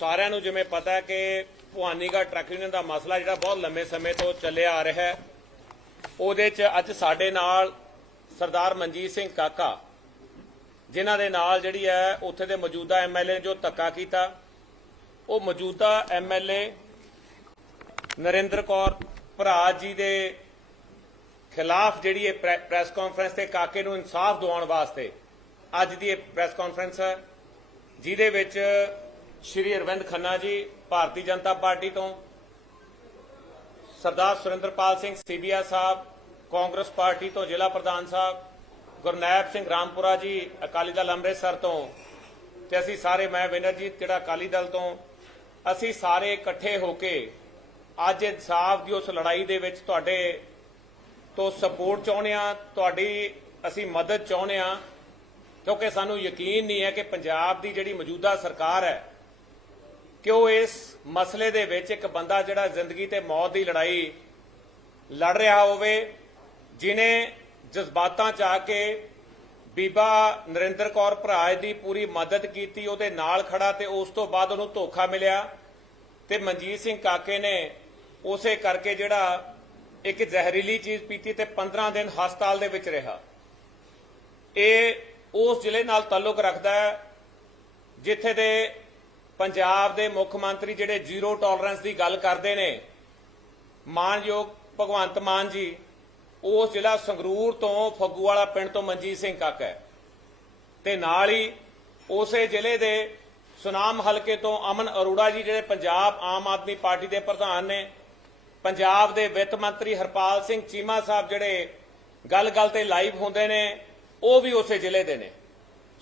ਸਾਰਿਆਂ ਨੂੰ ਜਿਵੇਂ ਪਤਾ ਹੈ ਕਿ ਭਵਾਨੀਗੜ੍ਹ ਟਰੱਕ ਯੂਨੀਅਨ ਦਾ ਮਸਲਾ ਜਿਹੜਾ ਬਹੁਤ ਲੰਮੇ ਸਮੇਂ ਤੋਂ ਚੱਲਿਆ ਆ ਰਿਹਾ ਹੈ। ਉਹਦੇ 'ਚ ਅੱਜ ਸਾਡੇ ਨਾਲ ਸਰਦਾਰ ਮਨਜੀਤ ਸਿੰਘ ਕਾਕਾ, ਜਿਨ੍ਹਾਂ ਦੇ ਨਾਲ ਜਿਹੜੀ ਹੈ ਉੱਥੇ ਦੇ ਮੌਜੂਦਾ ਐਮਐਲਏ ਜੋ ਧੱਕਾ ਕੀਤਾ। ਉਹ ਮੌਜੂਦਾ ਐਮਐਲਏ ਨਰਿੰਦਰ ਕੌਰ ਭਰਾ ਜੀ ਦੇ ਖਿਲਾਫ ਜਿਹੜੀ ਇਹ ਪ੍ਰੈਸ ਕਾਨਫਰੰਸ ਤੇ ਕਾਕੇ ਨੂੰ ਇਨਸਾਫ ਦਿਵਾਉਣ ਵਾਸਤੇ ਅੱਜ ਦੀ ਇਹ ਪ੍ਰੈਸ ਕਾਨਫਰੰਸ ਹੈ, ਜਿਹਦੇ ਵਿੱਚ ਸ਼੍ਰੀ ਅਰਵਿੰਦ ਖੰਨਾ ਜੀ, ਭਾਰਤੀ ਜਨਤਾ ਪਾਰਟੀ ਤੋਂ, ਸਰਦਾਰ ਸੁਰਿੰਦਰਪਾਲ ਸਿੰਘ ਸੀਬੀਆ ਸਾਹਿਬ, ਕਾਂਗਰਸ ਪਾਰਟੀ ਤੋਂ ਜ਼ਿਲ੍ਹਾ ਪ੍ਰਧਾਨ ਸਾਹਿਬ, ਗੁਰਨੈਬ ਸਿੰਘ ਰਾਮਪੁਰਾ ਜੀ, ਅਕਾਲੀ ਦਲ ਅੰਮ੍ਰਿਤਸਰ ਤੋਂ, ਤੇ ਅਸੀਂ ਸਾਰੇ, ਮੈਂ ਵਿਨਰਜੀਤ ਜਿਹੜਾ ਅਕਾਲੀ ਦਲ ਤੋਂ, ਅਸੀਂ ਸਾਰੇ ਇਕੱਠੇ ਹੋ ਕੇ ਅੱਜ ਇਨਸਾਫ ਦੀ ਉਸ ਲੜਾਈ ਦੇ ਵਿੱਚ ਤੁਹਾਡੇ ਤੋਂ ਸਪੋਰਟ ਚਾਹੁੰਦੇ ਆ ਤੁਹਾਡੀ ਅਸੀਂ ਮਦਦ ਚਾਹੁੰਦੇ ਆ ਕਿਉਂਕਿ ਸਾਨੂੰ ਯਕੀਨ ਨਹੀਂ ਹੈ ਕਿ ਪੰਜਾਬ ਦੀ ਜਿਹੜੀ ਮੌਜੂਦਾ ਸਰਕਾਰ ਹੈ ਕਿ ਉਹ ਇਸ ਮਸਲੇ ਦੇ ਵਿੱਚ ਇੱਕ ਬੰਦਾ ਜਿਹੜਾ ਜ਼ਿੰਦਗੀ ਤੇ ਮੌਤ ਦੀ ਲੜਾਈ ਲੜ ਰਿਹਾ ਹੋਵੇ, ਜਿਨੇ ਜਜ਼ਬਾਤਾਂ ਚ ਆ ਕੇ ਬੀਬਾ ਨਰਿੰਦਰ ਕੌਰ ਭਰਾਜ ਦੀ ਪੂਰੀ ਮਦਦ ਕੀਤੀ, ਉਹਦੇ ਨਾਲ ਖੜਾ ਤੇ ਉਸ ਤੋਂ ਬਾਅਦ ਉਹਨੂੰ ਧੋਖਾ ਮਿਲਿਆ ਤੇ ਮਨਜੀਤ ਸਿੰਘ ਕਾਕੇ ਨੇ ਉਸੇ ਕਰਕੇ ਜਿਹੜਾ ਇੱਕ ਜ਼ਹਿਰੀਲੀ ਚੀਜ਼ ਪੀਤੀ ਤੇ 15 ਦਿਨ ਹਸਪਤਾਲ ਦੇ ਵਿੱਚ ਰਿਹਾ। ਇਹ ਉਸ ਜ਼ਿਲ੍ਹੇ ਨਾਲ ਤਾਲੁਕ ਰੱਖਦਾ ਹੈ, ਜਿੱਥੇ ਦੇ ਪੰਜਾਬ ਦੇ ਮੁੱਖ ਮੰਤਰੀ ਜਿਹੜੇ ਜ਼ੀਰੋ ਟੋਲਰੈਂਸ ਦੀ ਗੱਲ ਕਰਦੇ ਨੇ, ਮਾਨਯੋਗ ਭਗਵੰਤ ਮਾਨ ਜੀ ਉਸ ਜ਼ਿਲ੍ਹਾ ਸੰਗਰੂਰ ਤੋਂ ਫੱਗੂਵਾਲਾ ਪਿੰਡ ਤੋਂ ਮਨਜੀਤ ਸਿੰਘ ਕਾਕਾ ਹੈ। ਤੇ ਨਾਲ ਹੀ ਉਸੇ ਜ਼ਿਲ੍ਹੇ ਦੇ ਸੁਨਾਮ ਹਲਕੇ ਤੋਂ ਅਮਨ ਅਰੋੜਾ ਜੀ ਜਿਹੜੇ ਪੰਜਾਬ ਆਮ ਆਦਮੀ ਪਾਰਟੀ ਦੇ ਪ੍ਰਧਾਨ ਨੇ, ਪੰਜਾਬ ਦੇ ਵਿੱਤ ਮੰਤਰੀ ਹਰਪਾਲ ਸਿੰਘ ਚੀਮਾ ਸਾਹਿਬ ਜਿਹੜੇ ਗੱਲ-ਗੱਲ ਤੇ ਲਾਈਵ ਹੁੰਦੇ ਨੇ, ਉਹ ਵੀ ਉਸੇ ਜ਼ਿਲ੍ਹੇ ਦੇ ਨੇ।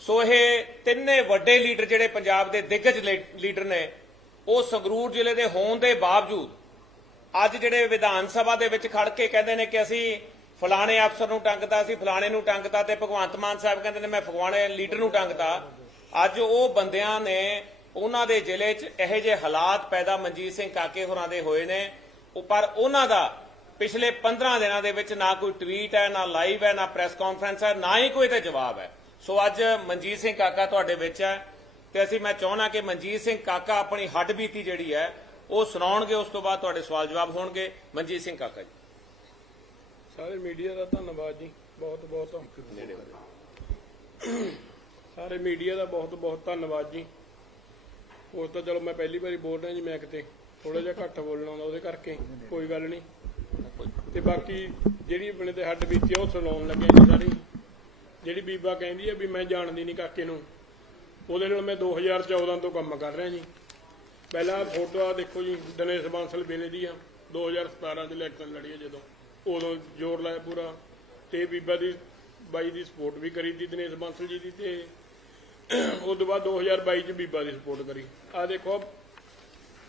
ਸੋ ਇਹ ਤਿੰਨੇ ਵੱਡੇ ਲੀਡਰ ਜਿਹੜੇ ਪੰਜਾਬ ਦੇ ਦਿੱਗਜ ਲੀਡਰ ਨੇ, ਉਹ ਸੰਗਰੂਰ ਜ਼ਿਲ੍ਹੇ ਦੇ ਹੋਣ ਦੇ ਬਾਵਜੂਦ ਅੱਜ ਜਿਹੜੇ ਵਿਧਾਨ ਸਭਾ ਦੇ ਵਿੱਚ ਖੜ ਕੇ ਕਹਿੰਦੇ ਨੇ ਕਿ ਅਸੀਂ ਫਲਾਣੇ ਅਫਸਰ ਨੂੰ ਟੰਗਤਾ, ਅਸੀਂ ਫਲਾਣੇ ਨੂੰ ਟੰਗਤਾ ਤੇ ਭਗਵੰਤ ਮਾਨ ਸਾਹਿਬ ਕਹਿੰਦੇ ਨੇ ਮੈਂ ਫਗਵਾਣੇ ਲੀਡਰ ਨੂੰ ਟੰਗਤਾ। ਅੱਜ ਉਹ ਬੰਦਿਆਂ ਨੇ ਉਹਨਾਂ ਦੇ ਜ਼ਿਲ੍ਹੇ 'ਚ ਇਹੋ ਜਿਹੇ ਹਾਲਾਤ ਪੈਦਾ ਮਨਜੀਤ ਸਿੰਘ ਕਾਕੇ ਹੋਰਾਂ ਦੇ ਹੋਏ ਨੇ। ਉਹ ਪਰ ਉਹਨਾਂ ਦਾ ਪਿਛਲੇ 15 ਦਿਨਾਂ ਦੇ ਵਿੱਚ ਨਾ ਕੋਈ ਟਵੀਟ ਹੈ, ਨਾ ਲਾਈਵ ਹੈ, ਨਾ ਪ੍ਰੈਸ ਕਾਨਫਰੰਸ ਹੈ, ਨਾ ਹੀ ਕੋਈ ਤੇ ਜਵਾਬ ਹੈ। ਸੋ ਅੱਜ ਮਨਜੀਤ ਸਿੰਘ ਕਾਕਾ ਤੁਹਾਡੇ ਵਿੱਚ ਹੈ ਤੇ ਅਸੀਂ ਮੈਂ ਚਾਹੁੰਦਾ ਕਿ ਮਨਜੀਤ ਸਿੰਘ ਕਾਕਾ ਆਪਣੀ ਹੱਡ ਬੀਤੀ ਜਿਹੜੀ ਹੈ, ਉਹ ਸੁਣਾਉਣਗੇ, ਉਸ ਤੋਂ ਬਾਅਦ ਤੁਹਾਡੇ ਸਵਾਲ ਜਵਾਬ ਹੋਣਗੇ। ਮਨਜੀਤ ਸਿੰਘ ਕਾਕਾ ਜੀ। ਸਾਰੇ ਮੀਡੀਆ ਦਾ ਧੰਨਵਾਦ ਜੀ। ਬਹੁਤ ਬਹੁਤ ਸਾਰੇ ਮੀਡੀਆ ਦਾ ਬਹੁਤ ਬਹੁਤ ਧੰਨਵਾਦ ਜੀ। ਹੋਰ ਤਾਂ ਚਲੋ ਮੈਂ ਪਹਿਲੀ ਵਾਰੀ ਬੋਲ ਰਿਹਾ ਜੀ ਮੈਂ ਕਿਤੇ। ਥੋੜਾ ਜਿਹਾ ਘੱਟ ਬੋਲਣਾ ਆਉਂਦਾ ਉਹਦੇ ਕਰਕੇ, ਕੋਈ ਗੱਲ ਨਹੀਂ। ਤੇ ਬਾਕੀ ਜਿਹੜੀ ਆਪਣੇ ਤੇ ਹੱਡ ਬੀਤੀ ਉਹ ਸੁਣਾਉਣ ਲੱਗੇ ਜੀ ਸਾਰੀ। ਜਿਹੜੀ ਬੀਬਾ ਕਹਿੰਦੀ ਹੈ ਵੀ ਮੈਂ ਜਾਣਦੀ ਨਹੀਂ ਕਾਕੇ ਨੂੰ ਉਹਦੇ ਨਾਲ ਮੈਂ 2014 ਤੋਂ ਕੰਮ ਕਰ ਰਿਹਾ ਜੀ। ਪਹਿਲਾਂ ਫੋਟੋ ਆ ਦੇਖੋ ਜੀ ਦਿਨੇਸ਼ ਬਾਂਸਲ ਵੇਲੇ ਦੀ ਆ 2017 ਚ ਇਲੈਕਸ਼ਨ ਲੜੀ ਜਦੋਂ। ਉਦੋਂ ਜ਼ੋਰ ਲਾਇਆ ਪੂਰਾ ਤੇ ਬੀਬਾ ਦੀ ਬਾਈ ਦੀ ਸਪੋਰਟ ਵੀ ਕਰੀ ਦੀ ਦਿਨੇਸ਼ ਬਾਂਸਲ ਜੀ ਦੀ ਤੇ ਉਸ ਤੋਂ ਬਾਅਦ 2022 ਚ ਬੀਬਾ ਦੀ ਸਪੋਰਟ ਕਰੀ। ਆ ਦੇਖੋ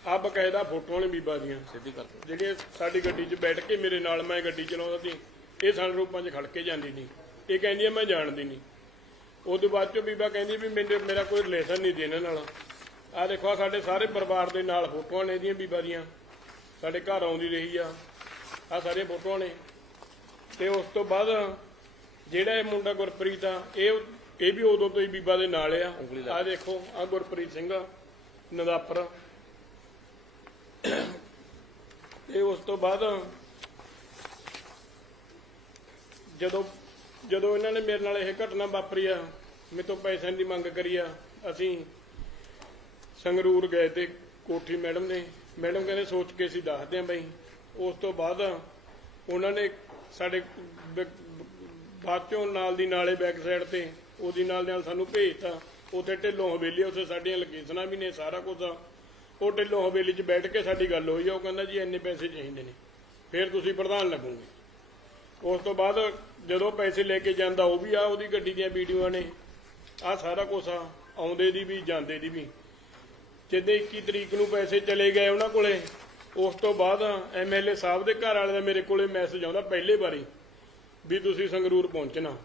ਆ ਬਕਾਇਦਾ ਫੋਟੋਆਂ ਨੇ ਬੀਬਾ ਦੀਆਂ। ਸਿੱਧੀ ਕਰ ਜਿਹੜੀਆਂ ਸਾਡੀ ਗੱਡੀ 'ਚ ਬੈਠ ਕੇ ਮੇਰੇ ਨਾਲ ਮੈਂ ਗੱਡੀ ਚਲਾਉਂਦਾ ਸੀ ਇਹ ਸੰਰੂਪਾਂ 'ਚ ਖੜ ਕੇ ਜਾਂਦੀ ਨਹੀਂ ਇਹ ਕਹਿੰਦੀ ਆ ਮੈਂ ਜਾਣਦੀ ਨਹੀਂ। ਤੋਂ ਬਾਅਦ ਚੋਂ ਬੀਬਾ ਕਹਿੰਦੀ ਵੀ ਮੇਰੇ ਮੇਰਾ ਕੋਈ ਰਿਲੇਸ਼ਨ ਨਹੀਂ ਇਹਨਾਂ ਨਾਲ ਆ ਦੇਖੋ ਆਹ ਸਾਡੇ ਸਾਰੇ ਪਰਿਵਾਰ ਦੇ ਨਾਲ ਫੋਟੋਆਂ ਨੇ ਇਹਦੀਆਂ ਬੀਬਾ ਦੀਆਂ। ਸਾਡੇ ਘਰ ਆਉਂਦੀ ਰਹੀ ਆ। ਆ ਸਾਰੀਆਂ ਫੋਟੋਆਂ ਨੇ। ਤੇ ਉਸ ਤੋਂ ਬਾਅਦ ਜਿਹੜਾ ਇਹ ਮੁੰਡਾ ਗੁਰਪ੍ਰੀਤ ਆ ਇਹ ਇਹ ਵੀ ਉਦੋਂ ਤੋਂ ਹੀ ਬੀਬਾ ਦੇ ਨਾਲ ਆ। ਆ ਦੇਖੋ ਆ ਗੁਰਪ੍ਰੀਤ ਸਿੰਘ ਨਦਾਪਰ। ਤੇ ਉਸ ਤੋਂ ਬਾਅਦ ਜਦੋਂ ਜਦੋਂ ਇਹਨਾਂ ਨੇ ਮੇਰੇ ਨਾਲ ਇਹ ਘਟਨਾ ਵਾਪਰੀ ਆ ਮੇਰੇ ਤੋਂ ਪੈਸਿਆਂ ਦੀ ਮੰਗ ਕਰੀ ਆ ਅਸੀਂ ਸੰਗਰੂਰ ਗਏ ਤੇ ਕੋਠੀ ਮੈਡਮ ਨੇ ਮੈਡਮ ਕਹਿੰਦੇ ਸੋਚ ਕੇ ਅਸੀਂ ਦੱਸਦੇ ਆਂ ਬਈ। ਉਸ ਤੋਂ ਬਾਅਦ ਉਹਨਾਂ ਨੇ ਸਾਡੇ ਬ- ਬਾਅਦ ਚੋਂ ਨਾਲ ਦੀ ਨਾਲੇ ਬੈਕ ਸਾਈਡ ਤੇ ਉਹਦੀ ਨਾਲ ਨਾਲ ਸਾਨੂੰ ਭੇਜਤਾ। ਉੱਥੇ ਢਿੱਲੋਂ ਹਵੇਲੀ ਆ, ਉੱਥੇ ਸਾਡੀਆਂ ਲੋਕੇਸ਼ਨਾਂ ਵੀ ਨੇ ਸਾਰਾ ਕੁਝ ਆ। ਉਹ ਢਿੱਲੋਂ ਹਵੇਲੀ 'ਚ ਬੈਠ ਕੇ ਸਾਡੀ ਗੱਲ ਹੋਈ ਆ ਉਹ ਕਹਿੰਦਾ ਜੀ ਇੰਨੇ ਪੈਸੇ ਚਾਹੀਦੇ ਨੇ। ਫਿਰ ਤੁਸੀਂ ਪ੍ਰਧਾਨ ਲੱਗੋਗੇ। ਉਸ ਤੋਂ ਬਾਅਦ ਜਦੋਂ ਪੈਸੇ ਲੈ ਕੇ ਜਾਂਦਾ ਉਹ ਵੀ ਆ ਉਹਦੀ ਗੱਡੀ ਦੀਆਂ ਵੀਡੀਓਆਂ ਨੇ। ਆ ਸਾਰਾ ਕੁਝ ਆ ਆਉਂਦੇ ਦੀ ਵੀ ਜਾਂਦੇ ਦੀ ਵੀ। ਜਦੋਂ 21 ਤਰੀਕ ਨੂੰ ਪੈਸੇ ਚਲੇ ਗਏ ਉਹਨਾਂ ਕੋਲੇ ਉਸ ਤੋਂ ਬਾਅਦ ਐਮਐਲਏ ਸਾਹਿਬ ਦੇ ਘਰ ਵਾਲੇ ਦਾ ਮੇਰੇ ਕੋਲੇ ਮੈਸੇਜ ਆਉਂਦਾ ਪਹਿਲੇ ਵਾਰੀ ਵੀ ਤੁਸੀਂ ਸੰਗਰੂਰ ਪਹੁੰਚਣਾ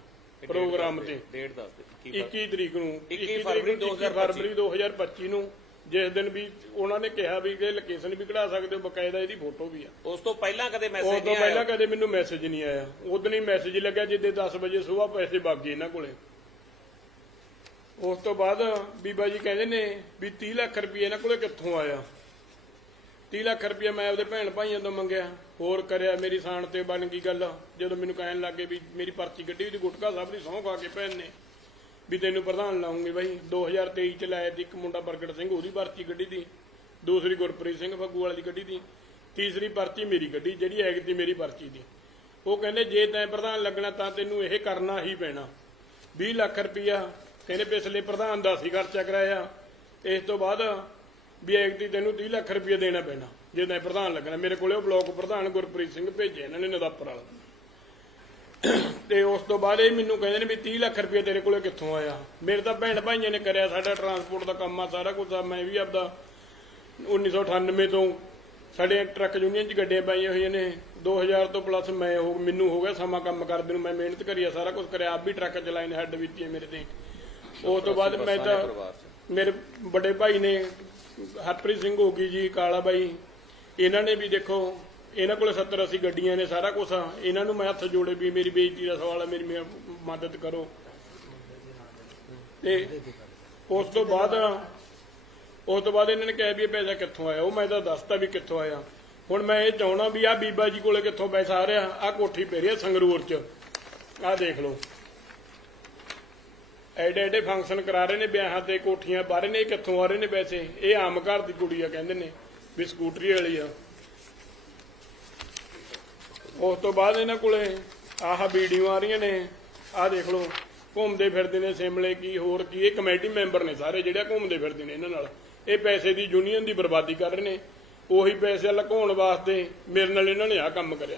ਪ੍ਰੋਗਰਾਮ ਤੇ। ਡੇਟ ਦੱਸ ਦੇ ਕੀ 21 ਤਰੀਕ ਨੂੰ 21 ਫਰਵਰੀ 21 ਫਰਵਰੀ 2025 ਨੂੰ ਜਿਸ ਦਿਨ ਵੀ ਉਹਨਾਂ ਨੇ ਕਿਹਾ ਵੀ ਕਿ ਲੋਕੇਸ਼ਨ ਵੀ ਕਢਾ ਸਕਦੇ ਹੋ ਬਕਾਇਦਾ ਇਹਦੀ ਫੋਟੋ ਵੀ ਆ। ਉਸ ਤੋਂ ਪਹਿਲਾਂ ਕਦੇ ਉਸ ਮੈਸੇਜ ਤੋਂ ਨਹੀਂ ਪਹਿਲਾਂ ਆਇਆ ਕਦੇ ਮੈਨੂੰ ਮੈਸੇਜ ਨਹੀਂ ਆਇਆ। ਉਦੋਂ ਹੀ ਮੈਸੇਜ ਲੱਗਿਆ ਜਿੱਦੇ 10 ਵਜੇ ਸਵੇਰ ਪੈਸੇ ਗਏ ਇਹਨਾਂ ਕੋਲੇ। ਉਸ ਤੋਂ ਬਾਅਦ ਬੀਬਾ ਜੀ ਕਹਿੰਦੇ ਨੇ ਵੀ 30 ਲੱਖ ਰੁਪਏ ਇਹਨਾਂ ਕੋਲੇ ਕਿੱਥੋਂ ਆਇਆ? 30 ਲੱਖ ਰੁਪਏ ਮੈਂ ਆਪਦੇ ਭੈਣ ਭਾਈਆਂ ਤੋਂ ਮੰਗਿਆ। ਹੋਰ ਕਰਿਆ ਮੇਰੀ ਸਾਨ ਤੇ ਬਣ ਗਈ ਗੱਲ। ਜਦੋਂ ਮੈਨੂੰ ਕਹਿਣ ਲੱਗੇ ਵੀ ਮੇਰੀ ਪਰਚੀ ਕੱਢੀ ਵੀ ਗੁਟਕਾ ਸਾਹਿਬ ਦੀ ਸਹੁੰ ਖਾ ਕੇ ਭੈਣ ਨੇ। ਵੀ ਤੈਨੂੰ ਪ੍ਰਧਾਨ ਲਾਉਂਗੇ ਬਾਈ। 2023 ਚ ਲਾਇਆ ਸੀ ਇੱਕ ਮੁੰਡਾ ਪ੍ਰਗਟ ਸਿੰਘ, ਉਹਦੀ ਪਰਚੀ ਕੱਢੀ ਦੀ ਦੂਸਰੀ ਗੁਰਪ੍ਰੀਤ ਸਿੰਘ ਫੱਗੂ ਵਾਲੀ ਦੀ ਕੱਢੀ ਦੀ ਤੀਸਰੀ ਪਰਚੀ ਮੇਰੀ ਕੱਢੀ, ਜਿਹੜੀ ਐਗ ਦੀ ਮੇਰੀ ਪਰਚੀ ਦੀ ਉਹ ਕਹਿੰਦੇ, ਜੇ ਤੈਂ ਪ੍ਰਧਾਨ ਲੱਗਣਾ ਤਾਂ ਤੈਨੂੰ ਇਹ ਕਰਨਾ ਹੀ ਪੈਣਾ। 20 ਲੱਖ ਰੁਪਈਆ। ਕਹਿੰਦੇ, ਪਿਛਲੇ ਪ੍ਰਧਾਨ ਦਾ ਸੀ ਖਰਚਾ ਕਰਾਇਆ। ਇਸ ਤੋਂ ਬਾਅਦ ਵੀ ਐਗ ਦੀ ਤੈਨੂੰ 30 ਲੱਖ ਰੁਪਈਆ ਦੇਣਾ ਪੈਣਾ, ਜੇ ਤੈਂ ਪ੍ਰਧਾਨ ਲੱਗਣਾ। ਮੇਰੇ ਕੋਲੇ ਉਹ ਬਲਾਕ ਪ੍ਰਧਾਨ ਗੁਰਪ੍ਰੀਤ ਸਿੰਘ ਭੇਜੇ ਇਹਨਾਂ ਨੇ ਨਦਾਪਰ ਵਾਲਾ। ਤੇ ਉਸ ਤੋਂ ਬਾਅਦ ਇਹ ਮੈਨੂੰ ਕਹਿੰਦੇ ਨੇ ਵੀ 30 ਲੱਖ ਰੁਪਏ ਤੇਰੇ ਕੋਲੇ ਕਿੱਥੋਂ ਆਇਆ? ਮੇਰੇ ਤਾਂ ਭੈਣ ਭਾਈਆਂ ਨੇ ਕਰਿਆ ਸਾਡਾ ਟਰਾਂਸਪੋਰਟ ਦਾ ਕੰਮ ਆ, ਸਾਰਾ ਕੁਝ ਆ, ਮੈਂ ਵੀ ਆਪਦਾ 1998 ਤੋਂ ਸਾਡੇ ਟਰੱਕ ਯੂਨੀਅਨ 'ਚ ਗੱਡੀਆਂ ਪਾਈਆਂ ਹੋਈਆਂ ਨੇ। 2000 ਤੋਂ ਪਲੱਸ ਮੈਂ ਹੋ ਮੈਨੂੰ ਹੋ ਗਿਆ ਸਮਾਂ ਕੰਮ ਕਰਦੇ ਨੂੰ, ਮੈਂ ਮਿਹਨਤ ਕਰੀ ਆ, ਸਾਰਾ ਕੁਝ ਕਰਿਆ, ਆਪ ਵੀ ਟਰੱਕ ਚਲਾਏ ਨੇ ਹੱਡ ਵਿੱਚ ਮੇਰੇ ਤੇ। ਉਸ ਤੋਂ ਬਾਅਦ ਮੈਂ ਤਾਂ ਮੇਰੇ ਵੱਡੇ ਭਾਈ ਨੇ ਹਰਪ੍ਰੀਤ ਸਿੰਘ ਹੋ ਗਈ ਜੀ, ਕਾਲਾ ਬਾਈ, ਇਹਨਾਂ ਨੇ ਵੀ ਦੇਖੋ ਇਹਨਾਂ ਕੋਲੇ 70 80 ਗੱਡੀਆਂ ਨੇ, ਸਾਰਾ ਕੁਝ ਆ। ਇਹਨਾਂ ਨੂੰ ਮੈਂ ਹੱਥ ਜੋੜੇ ਵੀ ਮੇਰੀ ਬੇਇੱਜ਼ਤੀ ਦਾ ਸਵਾਲ ਹੈ ਮੇਰੀ ਮੇ- ਮਦਦ ਕਰੋ। ਤੇ ਉਸ ਤੋਂ ਬਾਅਦ, ਉਸ ਤੋਂ ਬਾਅਦ ਇਹਨਾਂ ਨੇ ਕਿਹਾ ਵੀ ਇਹ ਪੈਸਾ ਕਿੱਥੋਂ ਆਇਆ? ਉਹ ਮੈਂ ਤਾਂ ਦੱਸਤਾ ਵੀ ਕਿੱਥੋਂ ਆਇਆ। ਹੁਣ ਮੈਂ ਇਹ ਚਾਹਣਾ ਵੀ ਆ ਬੀਬਾ ਜੀ ਕੋਲੇ ਕਿੱਥੋਂ ਪੈਸਾ ਆ ਰਿਹਾ? ਆ ਕੋਠੀ ਪੈ ਰਹੀ ਆ ਸੰਗਰੂਰ ਚ। ਆ ਦੇਖ ਲਓ। ਐਡੇ ਐਡੇ ਫੰਕਸ਼ਨ ਕਰਾ ਰਹੇ ਨੇ ਵਿਆਹਾਂ ਤੇ, ਕੋਠੀਆਂ ਬਾਰੇ ਨੇ, ਇਹ ਕਿੱਥੋਂ ਆ ਰਹੇ ਨੇ ਪੈਸੇ? ਇਹ ਆਮ ਘਰ ਦੀ ਕੁੜੀ ਆ, ਕਹਿੰਦੇ ਨੇ, ਵੀ ਸਕੂਟਰੀ ਵਾਲੀ ਆ। ਉਸ ਤੋਂ ਬਾਅਦ ਇਹਨਾਂ ਕੋਲੇ ਆਹ ਵੀਡੀਓ ਆ ਰਹੀਆਂ ਨੇ। ਆਹ ਦੇਖ ਲਓ, ਘੁੰਮਦੇ ਫਿਰਦੇ ਨੇ ਸਿਮਲੇ ਕੀ, ਹੋਰ ਕੀ। ਇਹ ਕਮੇਟੀ ਮੈਂਬਰ ਨੇ ਸਾਰੇ ਜਿਹੜੇ ਘੁੰਮਦੇ ਫਿਰਦੇ ਨੇ ਇਹਨਾਂ ਨਾਲ। ਇਹ ਪੈਸੇ ਦੀ ਯੂਨੀਅਨ ਦੀ ਬਰਬਾਦੀ ਕਰ ਰਹੇ ਨੇ। ਉਹੀ ਪੈਸੇ ਲੁਕਾਉਣ ਵਾਸਤੇ ਮੇਰੇ ਨਾਲ ਇਹਨਾਂ ਨੇ ਆਹ ਕੰਮ ਕਰਿਆ।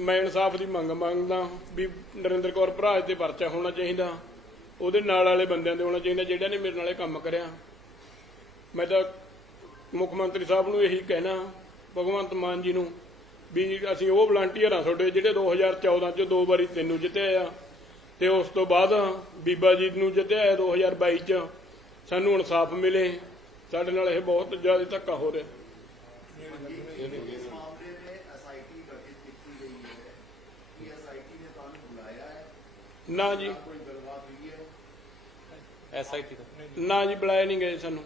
ਮੈਂ ਇਨਸਾਫ ਦੀ ਮੰਗ ਮੰਗਦਾ ਵੀ ਨਰਿੰਦਰ ਕੌਰ ਭਰਾ ਤੇ ਪਰਚਾ ਹੋਣਾ ਚਾਹੀਦਾ। ਉਹਦੇ ਨਾਲ ਵਾਲੇ ਬੰਦਿਆਂ ਦੇ ਹੋਣਾ ਚਾਹੀਦਾ ਜਿਹੜਾ ਨੇ ਮੇਰੇ ਨਾਲ ਇਹ ਕੰਮ ਕਰਿਆ। ਮੈਂ ਤਾਂ ਮੁੱਖ ਮੰਤਰੀ ਸਾਹਿਬ ਨੂੰ ਇਹੀ ਕਹਿਣਾ, ਭਗਵੰਤ ਮਾਨ ਜੀ ਨੂੰ ਵੀ ਅਸੀਂ ਉਹ ਵਲੰਟੀਅਰ ਆ ਤੁਹਾਡੇ ਜਿਹੜੇ 2014 ਚ ਦੋ ਵਾਰੀ ਤੈਨੂੰ ਜਿੱਤਿਆ ਆ। ਤੇ ਉਸ ਤੋਂ ਬਾਅਦ ਬੀਬਾ ਜੀ ਨੂੰ ਜਿੱਤਿਆ 2022 ਚ। ਸਾਨੂੰ ਇਨਸਾਫ ਮਿਲੇ। ਸਾਡੇ ਨਾਲ ਇਹ ਬਹੁਤ ਜ਼ਿਆਦਾ ਧੱਕਾ ਹੋ ਰਿਹਾ। ਨਾ ਜੀ। ਐਸਆਈਟੀ ਦਾ ਨਾ ਜੀ ਬੁਲਾਇਆ ਨਹੀਂ ਗਏ ਸਾਨੂੰ।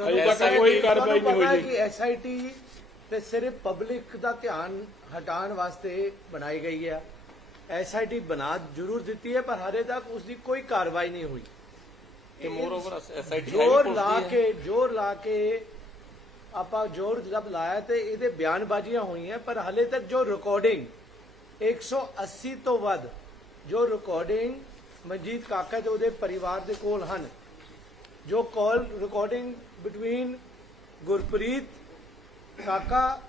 ਹਜੇ ਤੱਕ ਕੋਈ ਕਾਰਵਾਈ ਨਹੀਂ ਹੋਈ ਜੀ। ਐਸਆਈਟੀ ਤੇ ਸਿਰਫ ਪਬਲਿਕ ਦਾ ਧਿਆਨ ਹਟਾਉਣ ਵਾਸਤੇ ਬਣਾਈ ਗਈ ਹੈ। ਐਸਆਈਟੀ ਬਣਾ ਜ਼ਰੂਰ ਦਿੱਤੀ ਹੈ ਪਰ ਹਰੇ ਤੱਕ ਉਸ ਦੀ ਕੋਈ ਕਾਰਵਾਈ ਨਹੀਂ ਹੋਈ। ਤੇ ਮੋਰ ਓਵਰ ਐਸਆਈਟੀ ਜੋਰ ਲਾ ਕੇ ਜੋਰ ਲਾ ਕੇ ਆਪਾਂ ਜੋਰ ਜਦ ਲਾਇਆ ਤੇ ਇਹਦੇ ਬਿਆਨਬਾਜ਼ੀਆਂ ਹੋਈਆਂ ਪਰ ਹਲੇ ਤੱਕ ਜੋ ਰਿਕਾਰਡਿੰਗ 180 ਤੋਂ ਵੱਧ ਜੋ ਰਿਕਾਰਡਿੰਗ ਮਨਜੀਤ ਕਾਕਾ ਤੇ ਉਹਦੇ ਪਰਿਵਾਰ ਦੇ ਕੋਲ ਹਨ ਜੋ ਕਾਲ ਰਿਕਾਰਡਿੰਗ ਬਿਟਵੀਨ ਗੁਰਪ੍ਰੀਤ ਕਾਕਾ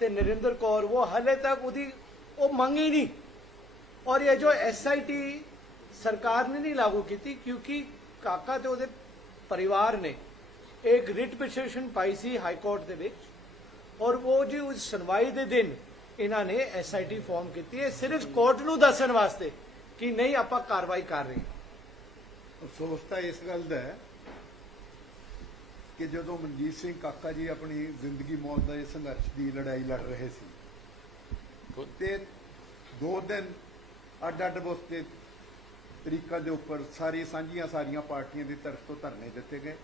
ਤੇ ਨਰਿੰਦਰ ਕੌਰ ਉਹ ਹਾਲੇ ਤੱਕ ਉਹਦੀ ਉਹ ਮੰਗ ਹੀ ਨਹੀਂ ਔਰ ਇਹ ਜੋ ਐਸਆਈਟੀ ਸਰਕਾਰ ਨੇ ਨਹੀਂ ਲਾਗੂ ਕੀਤੀ ਕਿਉਂਕਿ ਕਾਕਾ ਤੇ ਉਹਦੇ ਪਰਿਵਾਰ ਨੇ ਇੱਕ ਰਿਟ ਪਟੀਸ਼ਨ ਪਾਈ ਸੀ ਹਾਈ ਕੋਰਟ ਦੇ ਵਿੱਚ ਔਰ ਉਹ ਜੀ ਉਸ ਸੁਣਵਾਈ ਦੇ ਦਿਨ ਇਹਨਾਂ ਨੇ ਐਸਆਈਟੀ ਫਾਰਮ ਕੀਤੀ ਹੈ ਸਿਰਫ ਕੋਰਟ ਨੂੰ ਦੱਸਣ ਵਾਸਤੇ ਕਿ ਨਹੀਂ ਆਪਾਂ ਕਾਰਵਾਈ ਕਰ ਰਹੇ ਹਾਂ ਅਫਸੋਸ ਤਾਂ ਇਸ ਗੱਲ ਦਾ ਹੈ ਕਿ ਜਦੋਂ ਮਨਜੀਤ ਸਿੰਘ ਕਾਕਾ ਜੀ ਆਪਣੀ ਜ਼ਿੰਦਗੀ ਮੌਤ ਦਾ ਇਹ ਸੰਘਰਸ਼ ਦੀ ਲੜਾਈ ਲੜ ਰਹੇ ਸੀ ਤੇ ਦੋ ਦਿਨ ਅੱਡ ਅੱਡ ਬਸਤੇ ਤਰੀਕਾਂ ਦੇ ਉੱਪਰ ਸਾਰੀ ਸਾਂਝੀਆਂ ਸਾਰੀਆਂ ਪਾਰਟੀਆਂ ਦੀ ਤਰਫ ਤੋਂ ਧਰਨੇ ਦਿੱਤੇ ਗਏ।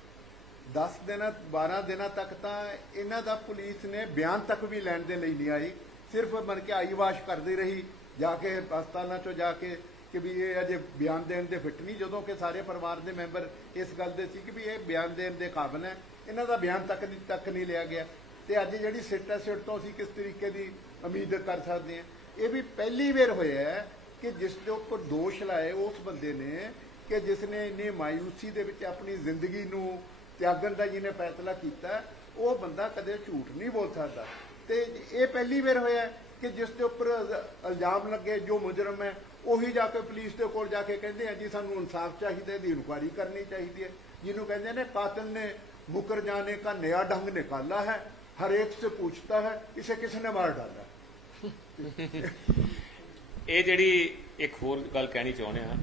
10 ਦਿਨਾਂ 12 ਦਿਨਾਂ ਤੱਕ ਤਾਂ ਇਹਨਾਂ ਦਾ ਪੁਲਿਸ ਨੇ ਬਿਆਨ ਤੱਕ ਵੀ ਲੈਣ ਦੇ ਲਈ ਨਹੀਂ ਆਈ। ਸਿਰਫ ਮਨ ਕੇ ਆਈਵਾਸ਼ ਕਰਦੀ ਰਹੀ ਜਾ ਕੇ ਹਸਪਤਾਲਾਂ ਚੋਂ ਜਾ ਕੇ ਕਿ ਵੀ ਇਹ ਅਜੇ ਬਿਆਨ ਦੇਣ ਦੇ ਫਿੱਟ ਨਹੀਂ, ਜਦੋਂ ਕਿ ਸਾਰੇ ਪਰਿਵਾਰ ਦੇ ਮੈਂਬਰ ਇਸ ਗੱਲ ਦੇ ਸੀ ਕਿ ਵੀ ਇਹ ਬਿਆਨ ਦੇਣ ਦੇ ਕਾਬਿਲ ਹੈ। ਇਹਨਾਂ ਦਾ ਬਿਆਨ ਤੱਕ ਤੱਕ ਨਹੀਂ ਲਿਆ ਗਿਆ। ਤੇ ਅੱਜ ਜਿਹੜੀ ਸਿੱਟ ਹੈ, ਸਿੱਟ ਤੋਂ ਅਸੀਂ ਕਿਸ ਤਰੀਕੇ ਦੀ ਉਮੀਦ ਕਰ ਸਕਦੇ ਹਾਂ? ਇਹ ਵੀ ਪਹਿਲੀ ਵਾਰ ਹੋਇਆ ਹੈ ਕਿ ਜਿਸ ਦੇ ਉੱਪਰ ਦੋਸ਼ ਲਾਏ ਉਸ ਬੰਦੇ ਨੇ ਕਿ ਜਿਸ ਨੇ ਇੰਨੀ ਮਾਇੂਸੀ ਦੇ ਵਿੱਚ ਆਪਣੀ ਜ਼ਿੰਦਗੀ ਨੂੰ ਤਿਆਗਣ ਦਾ ਜਿਹਨੇ ਫੈਸਲਾ ਕੀਤਾ, ਉਹ ਬੰਦਾ ਕਦੇ ਝੂਠ ਨਹੀਂ ਬੋਲ ਸਕਦਾ। ਤੇ ਇਹ ਪਹਿਲੀ ਵਾਰ ਹੋਇਆ ਕਿ ਜਿਸ ਦੇ ਉੱਪਰ ਇਲ- ਇਲਜ਼ਾਮ ਲੱਗੇ ਜੋ ਮੁਜਰਮ ਹੈ ਉਹੀ ਜਾ ਕੇ ਪੁਲਿਸ ਦੇ ਕੋਲ ਜਾ ਕੇ ਕਹਿੰਦੇ ਆ ਜੀ ਸਾਨੂੰ ਇਨਸਾਫ ਚਾਹੀਦਾ ਇਹਦੀ ਇਨਕੁਆਇਰੀ ਕਰਨੀ ਚਾਹੀਦੀ ਹੈ ਜਿਹਨੂੰ ਕਹਿੰਦੇ ਨੇ ਕਾਤਲ ਨੇ ਮੁਕਰ ਜਾਣੇ का नया ढंग निकाला है हर एक से पूछता है इसे किसने मार डाला ਇਹ ਜਿਹੜੀ ਇੱਕ ਹੋਰ ਗੱਲ ਕਹਿਣੀ ਚਾਹੁੰਦੇ ਹਾਂ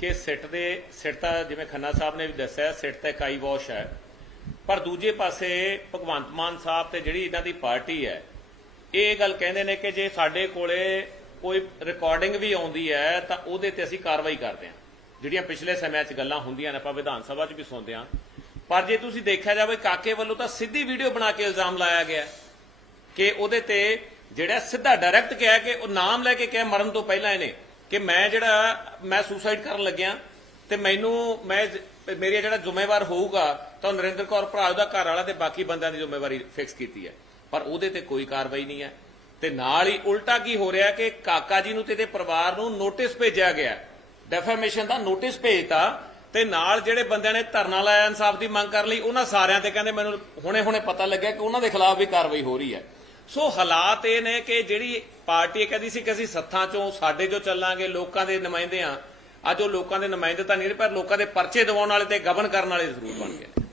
ਕਿ ਸਿੱਟ ਦੇ ਸਿੱਟ ਤਾਂ ਜਿਵੇਂ ਖੰਨਾ ਸਾਹਿਬ ਨੇ ਵੀ ਦੱਸਿਆ ਸਿੱਟ ਤਾਂ ਇਕਾਈ ਵਾਸ਼ ਹੈ ਪਰ ਦੂਜੇ ਪਾਸੇ ਭਗਵੰਤ ਮਾਨ ਸਾਹਿਬ ਤੇ ਜਿਹੜੀ ਇਹਨਾਂ ਦੀ ਪਾਰਟੀ ਹੈ ਇਹ ਗੱਲ ਕਹਿੰਦੇ ਨੇ ਕਿ ਜੇ ਸਾਡੇ ਕੋਲੇ ਕੋਈ ਰਿਕਾਰਡਿੰਗ ਵੀ ਆਉਂਦੀ ਹੈ, ਤਾਂ ਉਹਦੇ ਤੇ ਅਸੀਂ ਕਾਰਵਾਈ ਕਰਦੇ ਹਾਂ। ਜਿਹੜੀਆਂ ਪਿਛਲੇ ਸਮਿਆਂ 'ਚ ਗੱਲਾਂ ਹੁੰਦੀਆਂ ਨੇ, ਆਪਾਂ ਵਿਧਾਨ ਸਭਾ 'ਚ ਵੀ ਸੁਣਦੇ ਹਾਂ। ਪਰ ਜੇ ਤੁਸੀਂ ਦੇਖਿਆ ਜਾਵੇ, ਕਾਕੇ ਵੱਲੋਂ ਤਾਂ ਸਿੱਧੀ ਵੀਡੀਓ ਬਣਾ ਕੇ ਇਲਜ਼ਾਮ ਲਾਇਆ ਗਿਆ ਕਿ ਉਹਦੇ ਤੇ ਜਿਹੜਾ ਸਿੱਧਾ ਡਾਇਰੈਕਟ ਕਿਹਾ ਕਿ ਉਹ ਨਾਮ ਲੈ ਕੇ ਕਿਹਾ ਮਰਨ ਤੋਂ ਪਹਿਲਾਂ ਇਹਨੇ ਕਿ ਮੈਂ ਜਿਹੜਾ, ਮੈਂ ਸੁਸਾਈਡ ਕਰਨ ਲੱਗਿਆ ਤੇ ਮੈਨੂੰ, ਮੈਂ ਜ- ਮੇਰੀ ਜਿਹੜਾ ਜ਼ਿੰਮੇਵਾਰ ਹੋਊਗਾ, ਤਾਂ ਨਰਿੰਦਰ ਕੌਰ ਭਰਾ, ਉਹਦਾ ਘਰ ਵਾਲਾ ਤੇ ਬਾਕੀ ਬੰਦਿਆਂ ਦੀ ਜ਼ਿੰਮੇਵਾਰੀ ਫਿਕਸ ਕੀਤੀ ਹੈ। ਪਰ ਉਹਦੇ ਤੇ ਕੋਈ ਕਾਰਵਾਈ ਨਹੀਂ ਹੈ। ਤੇ ਨਾਲ ਹੀ ਉਲਟਾ ਕੀ ਹੋ ਰਿਹਾ ਕਿ ਕਾਕਾ ਜੀ ਨੂੰ ਤੇ ਇਹਦੇ ਪਰਿਵਾਰ ਨੂੰ ਨੋਟਿਸ ਭੇਜਿਆ ਗਿਆ। ਡੈਫਾਮੇਸ਼ਨ ਦਾ ਨੋਟਿਸ ਭੇਜਤਾ ਤੇ ਨਾਲ ਜਿਹੜੇ ਬੰਦਿਆਂ ਨੇ ਧਰਨਾ ਲਾਇਆ ਇਨਸਾਫ ਦੀ ਮੰਗ ਕਰ ਲਈ ਉਹਨਾਂ ਸਾਰਿਆਂ ਤੇ ਕਹਿੰਦੇ ਮੈਨੂੰ ਹੁਣੇ-ਹੁਣੇ ਪਤਾ ਲੱਗਿਆ ਕਿ ਉਹਨਾਂ ਦੇ ਖਿਲਾਫ ਵੀ ਕਾਰਵਾਈ ਹੋ ਰਹੀ ਹੈ। ਸੋ ਹਾਲਾਤ ਇਹ ਨੇ ਕਿ ਜਿਹੜੀ ਪਾਰਟੀ ਕਹਿੰਦੀ ਸੀ ਕਿ ਅਸੀਂ ਸੱਥਾਂ ਚੋਂ ਸਾਡੇ ਜੋ ਚੱਲਾਂਗੇ ਲੋਕਾਂ ਦੇ ਨੁਮਾਇੰਦੇ ਆ ਅੱਜ ਉਹ ਲੋਕਾਂ ਦੇ ਨੁਮਾਇੰਦੇ ਤਾਂ ਨਹੀਂ ਰਹੇ, ਪਰ ਲੋਕਾਂ ਦੇ ਪਰਚੇ ਦਿਵਾਉਣ ਵਾਲੇ ਤੇ ਗਵਰਨ ਕਰਨ ਵਾਲੇ ਜ਼ਰੂਰ ਬਣ ਗਏ ਨੇ।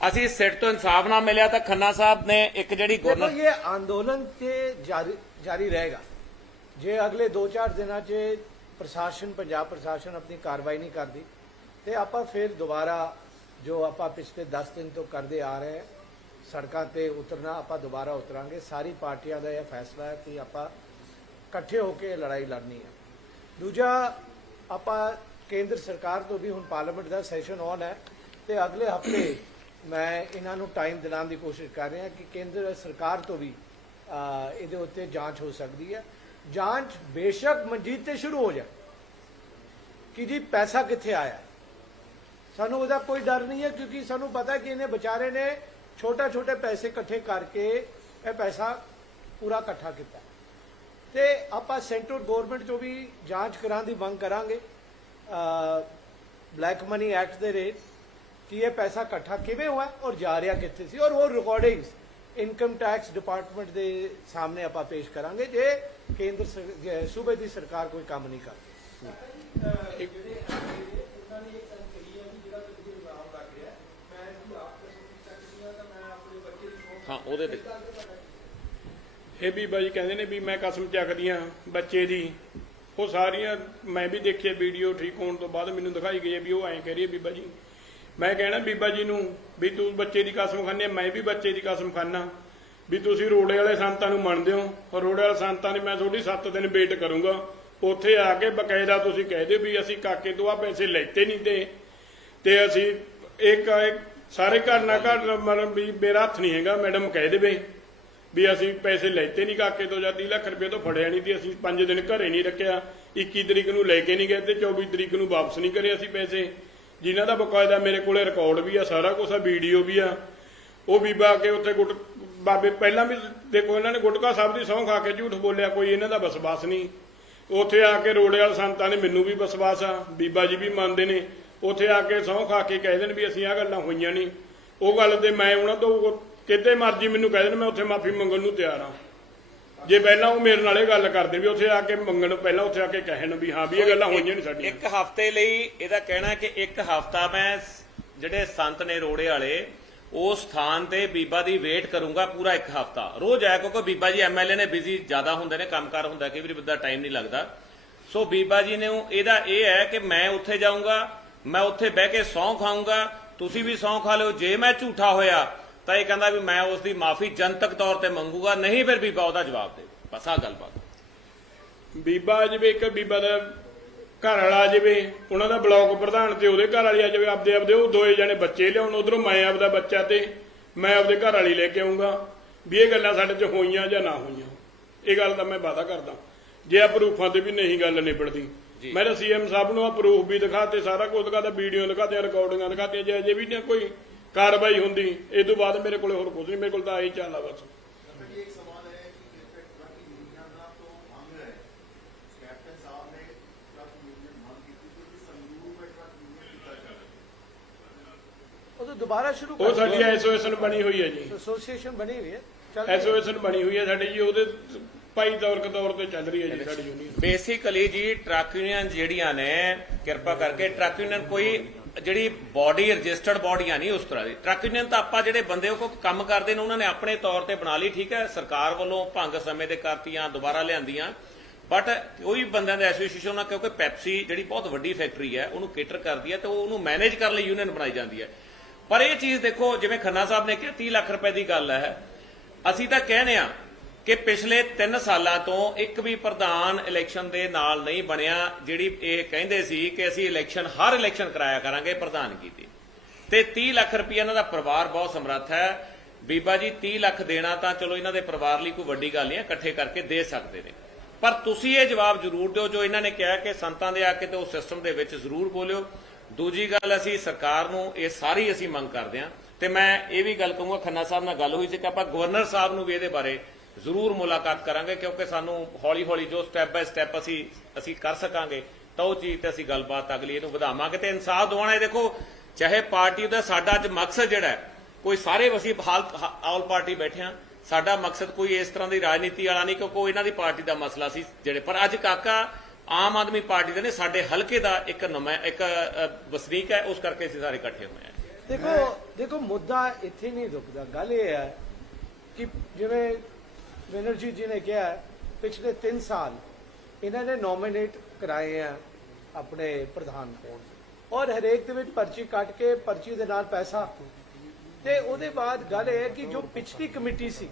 ਅਸੀਂ ਸਿੱਟ ਤੋਂ ਇਨਸਾਫ ਨਾ ਮਿਲਿਆ ਤਾਂ ਖੰਨਾ ਸਾਹਿਬ ਨੇ ਇੱਕ ਜਿਹੜੀ ਦੇਖੋ ਗਵਰਨਰ ਇਹ ਅੰਦੋਲਨ ਤੇ ਜਾਰੀ ਜਾਰੀ ਰਹੇਗਾ। ਜੇ ਅਗਲੇ 2-4 ਦਿਨਾਂ 'ਚ ਪ੍ਰਸ਼ਾਸਨ ਪੰਜਾਬ ਪ੍ਰਸ਼ਾਸਨ ਆਪਣੀ ਕਾਰਵਾਈ ਨਹੀਂ ਕਰਦੀ ਤੇ ਆਪਾਂ ਫਿਰ ਦੁਬਾਰਾ ਜੋ ਆਪਾਂ ਪਿਛਲੇ 10 ਦਿਨ ਤੋਂ ਕਰਦੇ ਆ ਰਹੇ ਸੜਕਾਂ ਤੇ ਉਤਰਨਾ ਆਪਾਂ ਦੁਬਾਰਾ ਉਤਰਾਂਗੇ। ਸਾਰੀ ਪਾਰਟੀਆਂ ਦਾ ਇਹ ਫੈਸਲਾ ਹੈ ਕਿ ਆਪਾਂ ਇਕੱਠੇ ਹੋ ਕੇ ਲੜਾਈ ਲੜਨੀ ਹੈ। ਦੂਜਾ ਆਪਾਂ ਕੇਂਦਰ ਸਰਕਾਰ ਤੋਂ ਵੀ ਹੁਣ ਪਾਰਲੀਮੈਂਟ ਦਾ ਸੈਸ਼ਨ ਆਨ ਹੈ ਤੇ ਅਗਲੇ ਹਫ਼ਤੇ ਮੈਂ ਇਹਨਾਂ ਨੂੰ ਟਾਈਮ ਦਿਲਾਉਣ ਦੀ ਕੋਸ਼ਿਸ਼ ਕਰ ਰਿਹਾ ਕਿ ਕੇਂਦਰ ਸਰਕਾਰ ਤੋਂ ਵੀ ਇਹਦੇ ਉੱਤੇ ਜਾਂਚ ਹੋ ਸਕਦੀ ਹੈ। ਜਾਂਚ ਬੇਸ਼ੱਕ ਮਨਜੀਤ ਤੇ ਸ਼ੁਰੂ ਹੋ ਜਾਏ। ਕਿ ਜੀ ਪੈਸਾ ਕਿੱਥੇ ਆਇਆ? ਸਾਨੂੰ ਉਹਦਾ ਕੋਈ ਡਰ ਨਹੀਂ ਹੈ ਕਿਉਂਕਿ ਸਾਨੂੰ ਪਤਾ ਕਿ ਇਹਨੇ ਵਿਚਾਰੇ ਨੇ ਛੋਟਾ ਛੋਟੇ ਪੈਸੇ ਇਕੱਠੇ ਕਰਕੇ ਇਹ ਪੈਸਾ ਪੂਰਾ ਇਕੱਠਾ ਕੀਤਾ। ਤੇ ਆਪਾਂ ਸੈਂਟਰਲ ਗਵਰਨਮੈਂਟ ਤੋਂ ਵੀ ਜਾਂਚ ਕਰਾਂ ਦੀ ਮੰਗ ਕਰਾਂਗੇ। ਬਲੈਕ ਮਨੀ ਐਕਟ ਦੇ ਰੇਟ ਕਿ ਇਹ ਪੈਸਾ ਇਕੱਠਾ ਕਿਵੇਂ ਹੋਇਆ ਔਰ ਜਾ ਰਿਹਾ ਕਿੱਥੇ ਸੀ ਔਰ ਉਹ ਰਿਕਾਰਡਿੰਗਸ ਇਨਕਮ ਟੈਕਸ ਡਿਪਾਰਟਮੈਂਟ ਦੇ ਸਾਹਮਣੇ ਆਪਾਂ ਪੇਸ਼ ਕਰਾਂਗੇ ਜੇ ਕੇਂਦਰ ਸੂਬੇ ਦੀ ਸਰਕਾਰ ਕੋਈ ਕੰਮ ਨਹੀਂ ਕਰਦੀ ਹਾਂ ਉਹਦੇ ਤੇ ਇਹ ਬੀਬਾ ਜੀ ਕਹਿੰਦੇ ਨੇ ਵੀ ਮੈਂ ਕਸਮ ਚੱਕਦੀ ਚੱਕਦੀਆਂ ਬੱਚੇ ਦੀ ਉਹ ਸਾਰੀਆਂ ਮੈਂ ਵੀ ਦੇਖਿਆ ਵੀਡੀਓ ਠੀਕ ਹੋਣ ਤੋਂ ਬਾਅਦ ਮੈਨੂੰ ਦਿਖਾਈ ਗਈ ਵੀ ਉਹ ਐਂ ਕਹਿ ਰਹੀ ਹੈ ਬੀਬਾ ਜੀ ਮੈਂ ਕਹਿਣਾ ਬੀਬਾ ਜੀ ਨੂੰ ਵੀ ਤੂੰ ਬੱਚੇ ਦੀ ਕਸਮ ਖਾਂਦੇ ਮੈਂ ਵੀ ਬੱਚੇ ਦੀ ਕਸਮ ਖਾਨਾ ਵੀ ਤੁਸੀਂ ਰੋੜੇ ਵਾਲੇ ਸੰਤਾਂ ਨੂੰ ਮੰਨਦੇ ਹੋ ਔਰ ਰੋੜੇ ਵਾਲੇ ਸੰਤਾਂ ਨੇ ਮੈਂ ਤੁਹਾਡੀ 7 ਦਿਨ ਵੇਟ ਕਰੂੰਗਾ। ਉੱਥੇ ਆ ਕੇ ਬਕਾਇਦਾ ਤੁਸੀਂ ਕਹਿ ਦਿਓ ਵੀ ਅਸੀਂ ਕਾਕੇ ਤੋਂ ਆ ਪੈਸੇ ਲੈਤੇ ਨਹੀਂ ਤੇ ਤੇ ਅਸੀਂ ਇੱਕ ਇੱਕ ਸਾਰੇ ਘਰ ਨਾ ਘਰ ਮਤਲਬ ਵੀ ਮੇਰਾ ਹੱਥ ਨਹੀਂ ਹੈਗਾ, ਮੈਡਮ ਕਹਿ ਦੇਵੇ ਵੀ ਅਸੀਂ ਪੈਸੇ ਲੈਤੇ ਨਹੀਂ ਕਾਕੇ ਤੋਂ ਜਾਂ 30 ਲੱਖ ਰੁਪਏ ਤੋਂ ਫੜਿਆ ਨਹੀਂ ਤੇ ਅਸੀਂ 5 ਦਿਨ ਘਰੇ ਨਹੀਂ ਰੱਖਿਆ 21 ਤਰੀਕ ਨੂੰ ਲੈ ਕੇ ਨਹੀਂ ਗਏ ਤੇ 24 ਤਰੀਕ ਨੂੰ ਵਾਪਸ ਨਹੀਂ ਕਰੇ ਅਸੀਂ ਪੈਸੇ। ਜਿਨ੍ਹਾਂ ਦਾ ਬਕਾਇਦਾ ਮੇਰੇ ਕੋਲੇ ਰਿਕਾਰਡ ਵੀ ਆ, ਸਾਰਾ ਕੁਝ ਆ ਵੀਡੀਓ ਵੀ ਆ। ਉਹ ਬੀਬਾ ਆ ਕੇ ਉੱਥੇ ਗੁੱਟ, ਬਾਬੇ ਪਹਿਲਾਂ ਵੀ ਦੇਖੋ, ਇਹਨਾਂ ਨੇ ਗੁਟਕਾ ਸਾਹਿਬ ਦੀ ਸਹੁੰ ਖਾ ਕੇ ਝੂਠ ਬੋਲਿਆ, ਕੋਈ ਇਹਨਾਂ ਦਾ ਵਿਸ਼ਵਾਸ ਨਹੀਂ। ਉੱਥੇ ਆ ਕੇ ਰੋੜੇ ਵਾਲੇ ਸੰਤਾਂ ਨੇ ਮੈਨੂੰ ਵੀ ਵਿਸ਼ਵਾਸ ਆ, ਬੀਬਾ ਜੀ ਵੀ ਮੰਨਦੇ ਨੇ। ਉੱਥੇ ਆ ਕੇ ਸਹੁੰ ਖਾ ਕੇ ਕਹਿ ਦੇਣ ਵੀ ਅਸੀਂ ਆ ਗੱਲਾਂ ਹੋਈਆਂ ਨਹੀਂ। ਉਹ ਗੱਲ ਤੇ ਮੈਂ ਉਹਨਾਂ ਤੋਂ ਕਿਤੇ ਮਰਜ਼ੀ ਮੈਨੂੰ ਕਹਿ ਦੇਣ, ਮੈਂ ਉੱਥੇ ਮਾਫੀ ਮੰਗਣ ਨੂੰ ਤਿਆਰ ਆ ਜੇ ਪਹਿਲਾਂ ਉਹ ਮੇਰੇ ਨਾਲ ਇਹ ਗੱਲ ਕਰਦੇ ਵੀ ਉੱਥੇ ਆ ਕੇ ਮੰਗਣ ਪਹਿਲਾਂ ਉੱਥੇ ਆ ਕੇ ਕਹਿਣ ਵੀ ਹਾਂ ਵੀ ਇਹ ਗੱਲਾਂ ਹੋਈਆਂ ਨਹੀਂ ਸਾਡੀਆਂ। ਇੱਕ ਹਫ਼ਤੇ ਲਈ ਇਹਦਾ ਕਹਿਣਾ ਕਿ ਇੱਕ ਹਫ਼ਤਾ ਮੈਂ ਸ- ਜਿਹੜੇ ਸੰਤ ਨੇ ਰੋੜੇ ਵਾਲੇ ਉਸ ਸਥਾਨ ਤੇ ਬੀਬਾ ਦੀ ਵੇਟ ਕਰੂੰਗਾ ਪੂਰਾ ਇੱਕ ਹਫ਼ਤਾ। ਰੋਜ਼ ਆਇਆ ਕਿਉਂਕਿ ਬੀਬਾ ਜੀ ਐਮਐਲਏ ਨੇ ਬਿਜ਼ੀ ਜ਼ਿਆਦਾ ਹੁੰਦੇ ਨੇ ਕੰਮਕਾਰ ਹੁੰਦਾ ਕਈ ਵਾਰੀ ਬੰਦਾ ਟਾਈਮ ਨਹੀਂ ਲੱਗਦਾ। ਸੋ ਬੀਬਾ ਜੀ ਨੇ ਇਹਦਾ ਇਹ ਹੈ ਕਿ ਮੈਂ ਉੱਥੇ ਜਾਊਂਗਾ ਮੈਂ ਉੱਥੇ ਬਹਿ ਕੇ ਸਹੁੰ ਖਾਊਂਗਾ ਤੁਸੀਂ ਵੀ ਸਹੁੰ ਖਾ ਲਿਓ ਜੇ ਮੈਂ ਝੂਠਾ ਹੋਇਆ ਤਾਂ ਇਹ ਕਹਿੰਦਾ ਵੀ ਮੈਂ ਉਸ ਦੀ ਮਾਫੀ ਜਨਤਕ ਤੌਰ ਤੇ ਮੰਗੂਗਾ ਨਹੀਂ ਫਿਰ ਬੀਬਾ ਉਹਦਾ ਜਵਾਬ ਦੇ ਬਸ ਆ ਗੱਲਬਾਤ। ਬੀਬਾ ਜਾਵੇ ਇੱਕ ਬੀਬਾ ਦਾ ਘਰ ਵਾਲਾ ਜਾਵੇ ਉਹਨਾਂ ਦਾ ਬਲਾਕ ਪ੍ਰਧਾਨ ਤੇ ਉਹਦੇ ਘਰ ਵਾਲੀ ਆ ਜਾਵੇ ਆਪਦੇ ਆਪਦੇ ਉਹ ਦੋਏ ਜਣੇ ਬੱਚੇ ਲਿਆਉਣ ਉਧਰੋਂ ਮੈਂ ਆਪਦਾ ਬੱਚਾ ਤੇ ਮੈਂ ਆਪਦੇ ਘਰ ਵਾਲੀ ਲੈ ਕੇ ਆਉਂਗਾ ਵੀ ਇਹ ਗੱਲਾਂ ਸਾਡੇ 'ਚ ਹੋਈਆਂ ਜਾਂ ਨਾ ਹੋਈਆਂ। ਇਹ ਗੱਲ ਤਾਂ ਮੈਂ ਵਾਅਦਾ ਕਰਦਾ। ਜੇ ਆ ਪ੍ਰੂਫਾਂ ਤੇ ਵੀ ਨਹੀਂ ਗੱਲ ਨਿਬੜਦੀ। ਮੈਂ ਤਾਂ ਸੀਐਮ ਸਾਹਿਬ ਨੂੰ ਆ ਪ੍ਰੂਫ ਵੀ ਦਿਖਾਤੇ ਸਾਰਾ ਕੁਝ ਦਿਖਾਤਾ ਵੀਡੀਓ ਦਿਖਾਤੇ ਰਿਕਾਰਡਿੰਗਾਂ ਦਿਖਾਤੀਆਂ ਜੇ ਅਜੇ ਵੀ ਨਾ ਕੋਈ ਕਾਰਵਾਈ ਹੁੰਦੀ। ਇਹ ਤੋਂ ਬਾਅਦ ਮੇਰੇ ਕੋਲੇ ਹੋਰ ਕੁਝ ਨਹੀਂ। ਮੇਰੇ ਕੋਲ ਤਾਂ ਆਹੀ ਚਾਲਾ ਬਸ। ਉਹ ਦੁਬਾਰਾ ਸਾਡੀ ਐਸੋਸੀਏਸ਼ਨ ਬਣੀ ਹੋਈ ਹੈ ਜੀ। ਐਸੋਸੀਏਸ਼ਨ ਬਣੀ ਹੋਈ ਹੈ। ਐਸੋਸੀਏਸ਼ਨ ਬਣੀ ਹੋਈ ਹੈ ਸਾਡੇ ਜੀ। ਉਹਦੇ ਭਾਈ ਦੌਰ ਤੌਰ ਤੇ ਚੱਲ ਰਹੀ ਹੈ ਜੀ ਸਾਡੀ ਯੂਨੀਅਨ। ਬੇਸਿਕਲੀ ਜੀ ਟਰੱਕ ਯੂਨੀਅਨ ਜਿਹੜੀਆਂ ਨੇ ਕਿਰਪਾ ਕਰਕੇ ਟਰੱਕ ਯੂਨੀਅਨ ਕੋਈ ਜਿਹੜੀ ਬਾਡੀ ਰਜਿਸਟਰਡ ਬਾਡੀਆਂ ਨਹੀਂ ਉਸ ਤਰ੍ਹਾਂ ਦੀ। ਟਰੱਕ ਯੂਨੀਅਨ ਤਾਂ ਆਪਾਂ ਜਿਹੜੇ ਬੰਦੇ ਉਹ ਕੰਮ ਕਰਦੇ ਨੇ, ਉਹਨਾਂ ਨੇ ਆਪਣੇ ਤੌਰ ਤੇ ਬਣਾ ਲਈ, ਠੀਕ ਹੈ। ਸਰਕਾਰ ਵੱਲੋਂ ਭੰਗ ਸਮੇਂ ਦੇ ਕਰਤੀਆਂ, ਦੁਬਾਰਾ ਲਿਆਂਦੀਆਂ। ਬਟ ਕੋਈ ਬੰਦਿਆਂ ਦਾ ਐਸੋਸੀਏਸ਼ਨ ਨਾਲ ਕਿਉਂਕਿ ਪੈਪਸੀ ਜਿਹੜੀ ਬਹੁਤ ਵੱਡੀ ਫੈਕਟਰੀ ਹੈ, ਉਹਨੂੰ ਕੇਟਰ ਕਰਦੀ ਹੈ ਤੇ ਉਹਨੂੰ ਮੈਨੇਜ ਕਰਨ ਲਈ ਯੂਨੀਅਨ ਬਣਾਈ ਜਾਂਦੀ ਹੈ। ਪਰ ਇਹ ਚੀਜ਼ ਦੇਖੋ, ਜਿਵੇਂ ਖੰਨਾ ਸਾਹਿਬ ਨੇ ਕਿਹਾ 30 ਲੱਖ ਰੁਪਏ ਦੀ ਗੱਲ ਹੈ। ਅਸੀਂ ਤਾਂ ਕਹਿੰਦੇ ਆ ਕਿ ਪਿਛਲੇ 3 ਸਾਲਾਂ ਤੋਂ ਇੱਕ ਵੀ ਪ੍ਰਧਾਨ ਇਲੈਕਸ਼ਨ ਦੇ ਨਾਲ ਨਹੀਂ ਬਣਿਆ, ਜਿਹੜੀ ਇਹ ਕਹਿੰਦੇ ਸੀ ਕਿ ਅਸੀਂ ਇਲੈਕਸ਼ਨ, ਹਰ ਇਲੈਕਸ਼ਨ ਕਰਾਇਆ ਕਰਾਂਗੇ ਪ੍ਰਧਾਨਗੀ ਦੀ। ਤੇ 30 ਲੱਖ ਰੁਪਏ ਇਹਨਾਂ ਦਾ ਪਰਿਵਾਰ ਬਹੁਤ ਸਮਰੱਥ ਹੈ। ਬੀਬਾ ਜੀ 30 ਲੱਖ ਦੇਣਾ ਤਾਂ ਚਲੋ ਇਹਨਾਂ ਦੇ ਪਰਿਵਾਰ ਲਈ ਕੋਈ ਵੱਡੀ ਗੱਲ ਨਹੀਂ ਇਕੱਠੇ ਕਰਕੇ ਦੇ ਸਕਦੇ ਨੇ। ਪਰ ਤੁਸੀਂ ਇਹ ਜਵਾਬ ਜ਼ਰੂਰ ਦਿਓ, ਜੋ ਇਹਨਾਂ ਨੇ ਕਿਹਾ ਕਿ ਸੰਤਾਂ ਦੇ ਆ ਕੇ ਤੇ ਉਸ ਸਿਸਟਮ ਦੇ ਵਿੱਚ ਜ਼ਰੂਰ ਬੋਲਿਓ। ਦੂਜੀ ਗੱਲ, ਅਸੀਂ ਸਰਕਾਰ ਨੂੰ ਇਹ ਸਾਰੀ ਅਸੀਂ ਮੰਗ ਕਰਦੇ ਹਾਂ। ਤੇ ਮੈਂ ਇਹ ਵੀ ਗੱਲ ਕਹੂੰਗਾ, ਖੰਨਾ ਸਾਹਿਬ ਨਾਲ ਗੱਲ ਹੋਈ ਸੀ ਕਿ ਆਪਾਂ ਗਵਰਨਰ ਸਾਹਿਬ ਨੂੰ ਵੀ ਇਹਦੇ ਬਾਰੇ ਜ਼ਰੂਰ ਮੁਲਾਕਾਤ ਕਰਾਂਗੇ, ਕਿਉਂਕਿ ਸਾਨੂੰ ਹੌਲੀ ਹੌਲੀ ਜੋ ਸਟੈਪ ਬਾਏ ਸਟੈਪ ਅਸੀਂ ਅਸੀਂ ਕਰ ਸਕਾਂਗੇ, ਤਾਂ ਉਹ ਚੀਜ਼ ਤੇ ਅਸੀਂ ਗੱਲਬਾਤ ਅਗਲੀ ਇਹਨੂੰ ਵਧਾਵਾਂਗੇ ਤੇ ਇਨਸਾਫ ਦਿਵਾਉਣਾ ਇਹ ਦੇਖੋ, ਚਾਹੇ ਪਾਰਟੀ ਦਾ ਸਾਡਾ ਅੱਜ ਮਕਸਦ ਜਿਹੜਾ ਹੈ, ਕੋਈ ਸਾਰੇ ਅਸੀਂ ਹਾਲ ਆਲ ਪਾਰਟੀ ਬੈਠੇ ਹਾਂ, ਸਾਡਾ ਮਕਸਦ ਕੋਈ ਇਸ ਤਰ੍ਹਾਂ ਦੀ ਰਾਜਨੀਤੀ ਵਾਲਾ ਨਹੀਂ, ਕਿਉਂਕਿ ਇਹਨਾਂ ਦੀ ਪਾਰਟੀ ਦਾ ਮਸਲਾ ਸੀ ਜਿਹੜੇ। ਪਰ ਅੱਜ ਕਾਕਾ ਆਮ ਆਦਮੀ ਪਾਰਟੀ ਦੇ ਨੇ, ਸਾਡੇ ਹਲਕੇ ਦਾ ਇੱਕ ਨੁਮਾ, ਇੱਕ ਵਸਨੀਕ ਹੈ, ਉਸ ਕਰਕੇ ਅਸੀਂ ਸਾਰੇ ਇਕੱਠੇ ਹੋਏ ਹਾਂ। ਦੇਖੋ ਦੇਖੋ, ਮੁੱਦਾ ਇੱਥੇ ਨਹੀਂ ਰੁਕਦਾ। ਗੱਲ ਇਹ ਹੈ ਕਿ ਜਿਵੇਂ ਬੈਨਰਜੀ ਜੀ ਨੇ ਕਿਹਾ ਪਿਛਲੇ 3 ਸਾਲ ਇਹਨਾਂ ਨੇ ਨੋਮੀਨੇਟ ਕਰਾਏ ਆ ਆਪਣੇ ਪ੍ਰਧਾਨ ਔਰ ਹਰੇਕ ਦੇ ਵਿੱਚ ਪਰਚੀ ਕੱਟ ਕੇ ਪਰਚੀ ਦੇ ਨਾਲ ਪੈਸਾ। ਤੇ ਉਹਦੇ ਬਾਅਦ ਗੱਲ ਇਹ ਹੈ ਕਿ ਜੋ ਪਿਛਲੀ ਕਮੇਟੀ ਸੀ,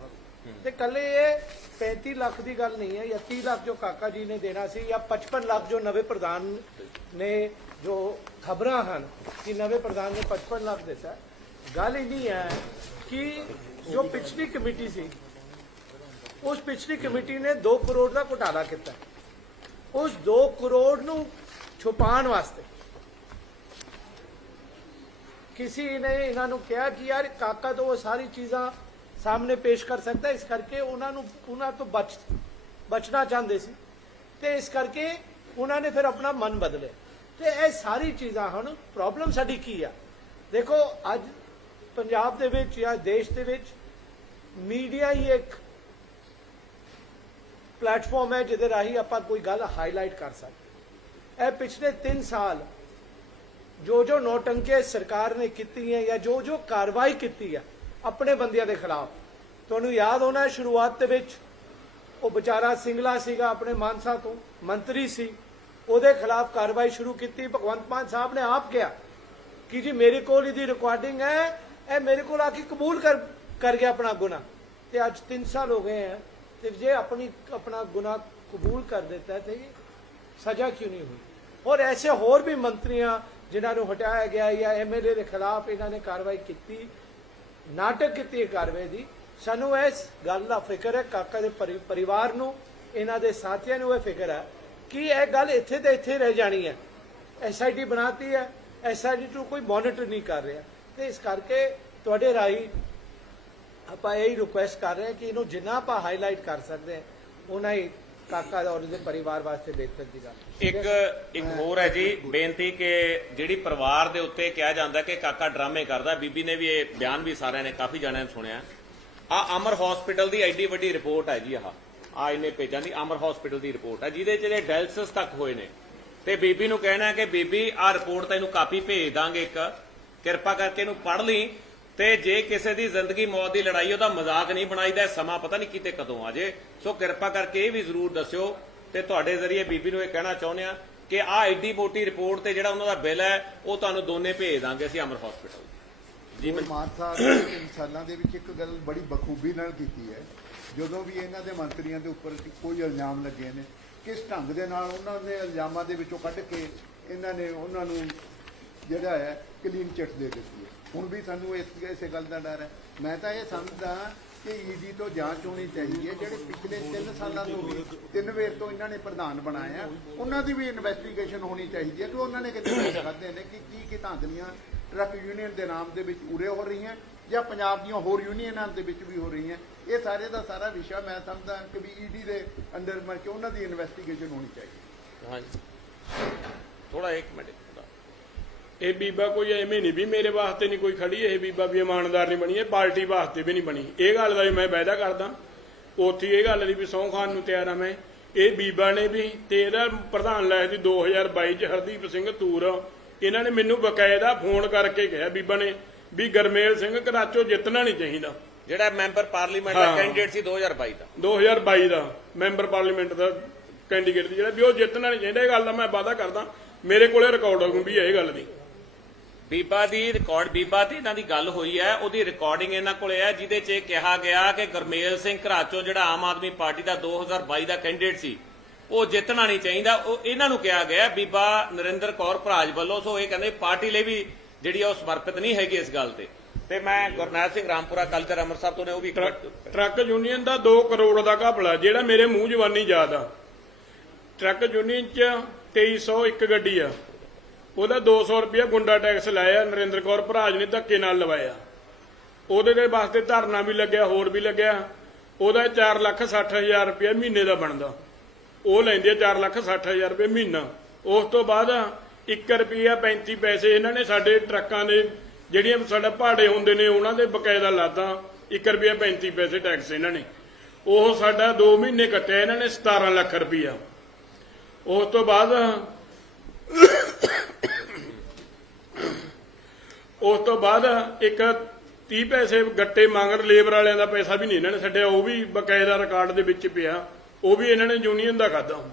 ਤੇ ਕੱਲੇ ਇਹ 35 ਲੱਖ ਦੀ ਗੱਲ ਨਹੀਂ ਹੈ ਜਾਂ 30 ਲੱਖ ਜੋ ਕਾਕਾ ਜੀ ਨੇ ਦੇਣਾ ਸੀ ਜਾਂ 55 ਲੱਖ ਜੋ ਨਵੇਂ ਪ੍ਰਧਾਨ ਨੇ ਜੋ ਖਬਰਾਂ ਹਨ ਕਿ ਨਵੇਂ ਪ੍ਰਧਾਨ ਨੇ 55 ਲੱਖ ਦਿੱਤਾ। ਗੱਲ ਇਹ ਨਹੀਂ ਹੈ ਕਿ ਜੋ ਪਿਛਲੀ ਕਮੇਟੀ ਸੀ ਉਸ ਪਿਛਲੀ ਕਮੇਟੀ ਨੇ 2 ਕਰੋੜ ਦਾ ਘੁਟਾਲਾ ਕੀਤਾ। ਉਸ 2 ਕਰੋੜ ਨੂੰ ਛੁਪਾਉਣ ਵਾਸਤੇ। ਕਿਸੇ ਨੇ ਇਹਨਾਂ ਨੂੰ ਕਿਹਾ ਕਿ ਯਾਰ ਕਾਕਾ ਤੋਂ ਉਹ ਸਾਰੀ ਚੀਜ਼ਾਂ ਸਾਹਮਣੇ ਪੇਸ਼ ਕਰ ਸਕਦਾ, ਇਸ ਕਰਕੇ ਉਹਨਾਂ ਨੂੰ, ਉਹਨਾਂ ਤੋਂ ਬਚ, ਬਚਣਾ ਚਾਹੁੰਦੇ ਸੀ। ਤੇ ਇਸ ਕਰਕੇ ਉਹਨਾਂ ਨੇ ਫਿਰ ਆਪਣਾ ਮਨ ਬਦਲਿਆ। ਤੇ ਇਹ ਸਾਰੀ ਚੀਜ਼ਾਂ ਹੁਣ ਪ੍ਰੋਬਲਮ ਸਾਡੀ ਕੀ ਆ? ਦੇਖੋ, ਅੱਜ ਪੰਜਾਬ ਦੇ ਵਿੱਚ ਜਾਂ ਦੇਸ਼ ਦੇ ਵਿੱਚ ਮੀਡੀਆ ਹੀ ਇੱਕ ਪਲੇਟਫਾਰਮ ਹੈ ਜਿਹਦੇ ਰਾਹੀਂ ਆਪਾਂ ਕੋਈ ਗੱਲ ਹਾਈਲਾਈਟ ਕਰ ਸਕਦੇ ਇਹ ਪਿਛਲੇ 3 ਸਾਲ ਜੋ ਜੋ ਨੋਟੰਕੇ ਸਰਕਾਰ ਨੇ ਕੀਤੀ ਹੈ ਜਾਂ ਜੋ ਜੋ ਕਾਰਵਾਈ ਕੀਤੀ ਹੈ, ਆਪਣੇ ਬੰਦਿਆਂ ਦੇ ਖਿਲਾਫ। ਤੁਹਾਨੂੰ ਯਾਦ ਹੋਣਾ ਸ਼ੁਰੂਆਤ ਦੇ ਵਿੱਚ ਉਹ ਵਿਚਾਰਾ ਸਿੰਗਲਾ ਸੀਗਾ, ਆਪਣੇ ਮਾਨਸਾ ਤੋਂ, ਮੰਤਰੀ ਸੀ। ਉਹਦੇ ਖਿਲਾਫ ਕਾਰਵਾਈ ਸ਼ੁਰੂ ਕੀਤੀ। ਭਗਵੰਤ ਮਾਨ ਸਾਹਿਬ ਨੇ ਆਪ ਕਿਹਾ ਕਿ ਜੀ ਮੇਰੇ ਕੋਲ ਇਹਦੀ ਰਿਕਾਰਡਿੰਗ ਹੈ, ਇਹ ਮੇਰੇ ਕੋਲ ਆ ਕੇ ਕਬੂਲ ਕਰ ਕਰ ਗਿਆ ਆਪਣਾ ਗੁਨਾਹ। ਤੇ ਅੱਜ 3 ਸਾਲ ਹੋ ਗਏ ਹੈ। ਤੇ ਜੇ ਆਪਣੀ, ਆਪਣਾ ਗੁਨਾਹ ਕਬੂਲ ਕਰ ਦਿੱਤਾ ਤੇ ਸਜ਼ਾ ਕਿਉਂ ਨਹੀਂ ਹੋਈ? ਔਰ ਐਸੇ ਹੋਰ ਵੀ ਮੰਤਰੀਆਂ ਜਿਨ੍ਹਾਂ ਨੂੰ ਹਟਾਇਆ ਗਿਆ ਜਾਂ ਐਮਐਲਏ ਦੇ ਖਿਲਾਫ ਇਹਨਾਂ ਨੇ ਕਾਰਵਾਈ ਕੀਤੀ, ਨਾਟਕ ਕੀਤੀ ਹੈ ਕਾਰਵਾਈ ਦੀ, ਸਾਨੂੰ ਇਸ ਗੱਲ ਦਾ ਫਿਕਰ ਹੈ, ਕਾਕਾ ਦੇ ਪਰਿਵਾਰ ਨੂੰ, ਇਹਨਾਂ ਦੇ ਸਾਥੀਆਂ ਨੂੰ ਇਹ ਫਿਕਰ ਹੈ ਕਿ ਇਹ ਗੱਲ ਇੱਥੇ ਤੇ ਇੱਥੇ ਰਹਿ ਜਾਣੀ ਹੈ। ਐਸਆਈਟੀ ਬਣਾਤੀ ਹੈ ਐਸਆਈਟੀ ਨੂੰ ਕੋਈ ਮੋਨੀਟਰ ਨਹੀਂ ਕਰ ਰਿਹਾ। ਤੇ ਇਸ ਕਰਕੇ ਤੁਹਾਡੇ ਰਾਹੀਂ ਆਪਾਂ ਇਹ ਰਿਕੁਐਸਟ ਕਰ ਰਹੇ ਹਾਂ ਕਿ ਇਹਨੂੰ ਜਿੰਨਾ ਆਪਾਂ ਹਾਈਲਾਈਟ ਕਰ ਸਕਦੇ ਹਾਂ, ਉਹਨਾਂ ਹੀ ਕਾਕਾ ਔਰ ਉਹਦੇ ਪਰਿਵਾਰ ਵਾਸਤੇ ਬਿਹਤਰ ਦੀ ਗੱਲ। ਇੱਕ ਇੱਕ ਹੋਰ ਹੈ ਜੀ, ਬੇਨਤੀ ਕਿ ਜਿਹੜੀ ਪਰਿਵਾਰ ਦੇ ਉੱਤੇ ਕਿਹਾ ਜਾਂਦਾ ਕਿ ਕਾਕਾ ਡਰਾਮੇ ਕਰਦਾ, ਬੀਬੀ ਨੇ ਵੀ ਇਹ ਬਿਆਨ ਵੀ ਸਾਰਿਆਂ ਨੇ ਕਾਫੀ ਜਣਿਆਂ ਨੇ ਸੁਣਿਆ। ਆ ਅਮਰ ਹਸਪੀਟਲ ਦੀ ਐਡੀ ਵੱਡੀ ਰਿਪੋਰਟ ਹੈ ਜੀ ਆਹ। ਆ ਇਹਨੇ ਪੇਜਾਂ ਦੀ ਅਮਰ ਹਸਪੀਟਲ ਦੀ ਰਿਪੋਰਟ ਹੈ, ਜਿਹਦੇ ਚ ਇਹਦੇ ਡਾਇਲਸਿਸ ਤੱਕ ਹੋਏ ਨੇ। ਤੇ ਬੀਬੀ ਨੂੰ ਕਹਿਣਾ ਕਿ ਬੀਬੀ ਆ ਰਿਪੋਰਟ ਤੈਨੂੰ ਕਾਪੀ ਭੇਜ ਦਾਂਗੇ ਇੱਕ। ਕਿਰਪਾ ਕਰਕੇ ਇਹਨੂੰ ਪੜ੍ਹ ਲਈ। ਤੇ ਜੇ ਕਿਸੇ ਦੀ ਜ਼ਿੰਦਗੀ ਮੌਤ ਦੀ ਲੜਾਈ ਉਹਦਾ ਮਜ਼ਾਕ ਨਹੀਂ ਬਣਾਈਦਾ ਸਮਾਂ ਪਤਾ ਨਹੀਂ ਕਿਤੇ ਕਦੋਂ ਆ ਜੇ। ਸੋ ਕਿਰਪਾ ਕਰਕੇ ਇਹ ਵੀ ਜ਼ਰੂਰ ਦੱਸਿਓ ਤੇ ਤੁਹਾਡੇ ਜ਼ਰੀਏ ਬੀਬੀ ਨੂੰ ਇਹ ਕਹਿਣਾ ਚਾਹੁੰਦੇ ਆ ਕਿ ਆ ਐਡੀ ਮੋਟੀ ਰਿਪੋਰਟ ਤੇ ਜਿਹੜਾ ਉਹਨਾਂ ਦਾ ਬਿੱਲ ਹੈ ਉਹ ਤੁਹਾਨੂੰ ਦੋਨੇ ਭੇਜ ਦਾਂਗੇ ਅਸੀਂ ਅਮਰ ਹਸਪੀਟਲ ਜੀ ਮਾਨ ਸਾਹਿਬ ਨੇ ਸਾਲਾਂ ਦੇ ਵਿੱਚ ਇੱਕ ਗੱਲ ਬੜੀ ਬਖੂਬੀ ਨਾਲ ਕੀਤੀ ਹੈ। ਜਦੋਂ ਵੀ ਇਹਨਾਂ ਦੇ ਮੰਤਰੀਆਂ ਦੇ ਉੱਪਰ ਕੋਈ ਇਲਜ਼ਾਮ ਲੱਗੇ ਨੇ ਕਿਸ ਢੰਗ ਦੇ ਨਾਲ ਉਹਨਾਂ ਦੇ ਇਲਜ਼ਾਮਾਂ ਦੇ ਵਿੱਚੋਂ ਕੱਢ ਕੇ ਇਹਨਾਂ ਨੇ ਉਹਨਾਂ ਨੂੰ ਜਿਹੜਾ ਹੈ ਕਲੀਨ ਚਿੱਟ ਦੇ ਦਿੱਤੀ ਹੈ। ਹੁਣ ਵੀ ਸਾਨੂੰ ਇਸ ਇਸੇ ਗੱਲ ਦਾ ਡਰ ਹੈ। ਮੈਂ ਤਾਂ ਇਹ ਸਮਝਦਾ ਕਿ ਈਡੀ ਤੋਂ ਜਾਂਚ ਹੋਣੀ ਚਾਹੀਦੀ ਹੈ, ਜਿਹੜੇ ਪਿਛਲੇ 3 ਸਾਲਾਂ ਤੋਂ ਵੀ, ਤਿੰਨ ਵੇਰ ਤੋਂ ਇਹਨਾਂ ਨੇ ਪ੍ਰਧਾਨ ਬਣਾਇਆ, ਉਹਨਾਂ ਦੀ ਵੀ ਇਨਵੈਸਟੀਗੇਸ਼ਨ ਹੋਣੀ ਚਾਹੀਦੀ ਹੈ ਕਿ ਉਹਨਾਂ ਨੇ ਕਿਤੇ ਪੈਸੇ ਖਾਦੇ ਨੇ, ਕਿ ਕੀ ਕੀ ਟਰੱਕ ਯੂਨੀਅਨ ਦੇ ਨਾਮ ਦੇ ਵਿੱਚ ਉਰੇ ਹੋ ਰਹੀਆਂ, ਜਾਂ ਪੰਜਾਬ ਦੀਆਂ ਹੋਰ ਯੂਨੀਅਨਾਂ ਦੇ ਵਿੱਚ ਵੀ ਹੋ ਰਹੀਆਂ। ਇਹ ਸਾਰੇ ਦਾ ਸਾਰਾ ਵਿਸ਼ਾ ਮੈਂ ਸਮਝਦਾ ਕਿ ਵੀ ਈਡੀ ਦੇ ਅੰਡਰ ਮਰ ਕੇ ਉਹਨਾਂ ਦੀ ਇਨਵੈਸਟੀਗੇਸ਼ਨ ਹੋਣੀ ਚਾਹੀਦੀ ਹਾਂਜੀ। ਥੋੜਾ ਇੱਕ ਮਿੰਟ। ਇਹ ਬੀਬਾ ਕੋਈ ਐਵੇਂ ਨਹੀਂ ਵੀ ਮੇਰੇ ਵਾਸਤੇ ਨਹੀਂ ਕੋਈ ਖੜੀ ਇਹ ਬੀਬਾ ਵੀ ਇਮਾਨਦਾਰ ਨਹੀਂ ਬਣੀ ਇਹ ਪਾਰਟੀ ਵਾਸਤੇ ਵੀ ਨਹੀਂ ਬਣੀ। ਇਹ ਗੱਲ ਦਾ ਵੀ ਮੈਂ ਵਾਅਦਾ ਕਰਦਾ। ਉੱਥੇ ਇਹ ਗੱਲ ਦੀ ਵੀ ਸਹੁੰ ਖਾਨ ਨੂੰ ਤਿਆਰ ਆ ਮੈਂ। ਇਹ ਬੀਬਾ ਨੇ ਵੀ ਤੇ ਇਹਦਾ ਪ੍ਰਧਾਨ ਲਾਇਆ ਸੀ 2022 ਚ ਹਰਦੀਪ ਸਿੰਘ ਤੂਰ ਇਹਨਾਂ ਨੇ ਮੈਨੂੰ ਬਕਾਇਦਾ ਫੋਨ ਕਰਕੇ ਕਿਹਾ ਬੀਬਾ ਨੇ ਵੀ ਗਰਮੇਲ ਸਿੰਘ ਕਰਾਚੋ ਜਿੱਤਣਾ ਨਹੀਂ ਚਾਹੀਦਾ। ਜਿਹੜਾ ਮੈਂਬਰ ਪਾਰਲੀਮੈਂਟ ਦਾ। ਕੈਂਡੀਡੇਟ ਸੀ 2022 ਦਾ। 2022 ਦਾ ਮੈਂਬਰ ਪਾਰਲੀਮੈਂਟ ਦਾ ਕੈਂਡੀਡੇਟ ਜਿਹੜਾ ਵੀ ਉਹ ਜਿੱਤਣਾ ਨਹੀਂ ਚਾਹੀਦਾ ਇਹ ਗੱਲ ਦਾ ਮੈਂ ਵਾਅਦਾ ਕਰਦਾ। ਮੇਰੇ ਕੋਲੇ ਰਿਕਾਰਡ ਹੁੰਦੀ ਹੈ ਇਹ ਗੱਲ ਦੀ। ਬੀਬਾ ਦੀ ਰਿਕਾਰਡ ਬੀਬਾ ਤੇ ਇਹਨਾਂ ਦੀ ਗੱਲ ਹੋਈ ਹੈ ਉਹਦੀ ਰਿਕਾਰਡਿੰਗ ਇਹਨਾਂ ਕੋਲੇ ਹੈ ਜਿਹਦੇ 'ਚ ਇਹ ਕਿਹਾ ਗਿਆ ਕਿ ਗੁਰਮੇਲ ਸਿੰਘ ਘਰਾਚੋਂ ਜਿਹੜਾ ਆਮ ਆਦਮੀ ਪਾਰਟੀ ਦਾ 2022 ਦਾ ਕੈਂਡੀਡੇਟ ਸੀ ਉਹ ਜਿੱਤਣਾ ਨਹੀਂ ਚਾਹੀਦਾ। ਉਹ ਇਹਨਾਂ ਨੂੰ ਕਿਹਾ ਗਿਆ ਬੀਬਾ ਨਰਿੰਦਰ ਕੌਰ ਭਰਾਜ ਵੱਲੋਂ ਸੋ ਇਹ ਕਹਿੰਦੇ ਪਾਰਟੀ ਲਈ ਵੀ ਜਿਹੜੀ ਉਹ ਸਮਰਪਿਤ ਨਹੀਂ ਹੈਗੀ ਇਸ ਗੱਲ ਤੇ। ਤੇ ਮੈਂ ਗੁਰਨਾਥ ਸਿੰਘ ਰਾਮਪੁਰਾ ਕਲਚਰ ਅੰਮ੍ਰਿਤਸਰ ਤੋਂ ਨੇ ਉਹ ਵੀ ਟਰੱਕ ਯੂਨੀਅਨ ਦਾ 2 ਕਰੋੜ ਦਾ ਘਪਲਾ ਜਿਹੜਾ ਮੇਰੇ ਮੂੰਹ ਜਵਾਨੀ ਯਾਦ ਆ। ਟਰੱਕ ਯੂਨੀਅਨ ਚ 2301 ਗੱਡੀ ਆ। ਉਹਦਾ 200 ਰੁਪਇਆ ਗੁੰਡਾ ਟੈਕਸ ਲਾਇਆ, ਨਰਿੰਦਰ ਕੌਰ ਭਰਾਜ ਨੇ ਧੱਕੇ ਨਾਲ ਲਵਾਇਆ। ਉਹਦੇ ਦੇ ਵਾਸਤੇ ਧਰਨਾ ਵੀ ਲੱਗਿਆ, ਹੋਰ ਵੀ ਲੱਗਿਆ। ਉਹਦਾ 4 ਲੱਖ 60 ਹਜ਼ਾਰ ਰੁਪਇਆ ਮਹੀਨੇ ਦਾ ਬਣਦਾ। ਉਹ ਲੈਂਦੇ ਆ 4 ਲੱਖ 60 ਹਜ਼ਾਰ ਰੁਪਏ ਮਹੀਨਾ। ਉਸ ਤੋਂ ਬਾਅਦ 1 ਰੁਪਿਆ 35 ਪੈਸੇ ਇਹਨਾਂ ਨੇ ਸਾਡੇ ਟਰੱਕਾਂ ਦੇ ਜਿਹੜੀਆਂ ਸਾਡਾ ਭਾੜੇ ਹੁੰਦੇ ਨੇ, ਉਹਨਾਂ ਦੇ ਬਕਾਇਦਾ ਲਾਦਾ 1 ਰੁਪਿਆ 35 ਪੈਸੇ ਟੈਕਸ ਇਹਨਾਂ ਨੇ। ਉਹ ਸਾਡਾ 2 ਮਹੀਨੇ ਕੱਟਿਆ, ਇਹਨਾਂ ਨੇ 17 ਲੱਖ ਰੁਪਇਆ। ਉਸ ਤੋਂ ਬਾਅਦ ਉਸ ਤੋਂ ਬਾਅਦ ਇੱਕ 30 ਪੈਸੇ ਗੱਟੇ ਮੰਗਰ ਲੇਬਰ ਵਾਲਿਆਂ ਦਾ ਪੈਸਾ ਵੀ ਨਹੀਂ ਇਹਨਾਂ ਨੇ ਛੱਡਿਆ, ਉਹ ਵੀ ਬਕਾਇਦਾ ਰਿਕਾਰਡ ਦੇ ਵਿੱਚ ਪਿਆ, ਉਹ ਵੀ ਇਹਨਾਂ ਨੇ ਯੂਨੀਅਨ ਦਾ ਖਾਦਾ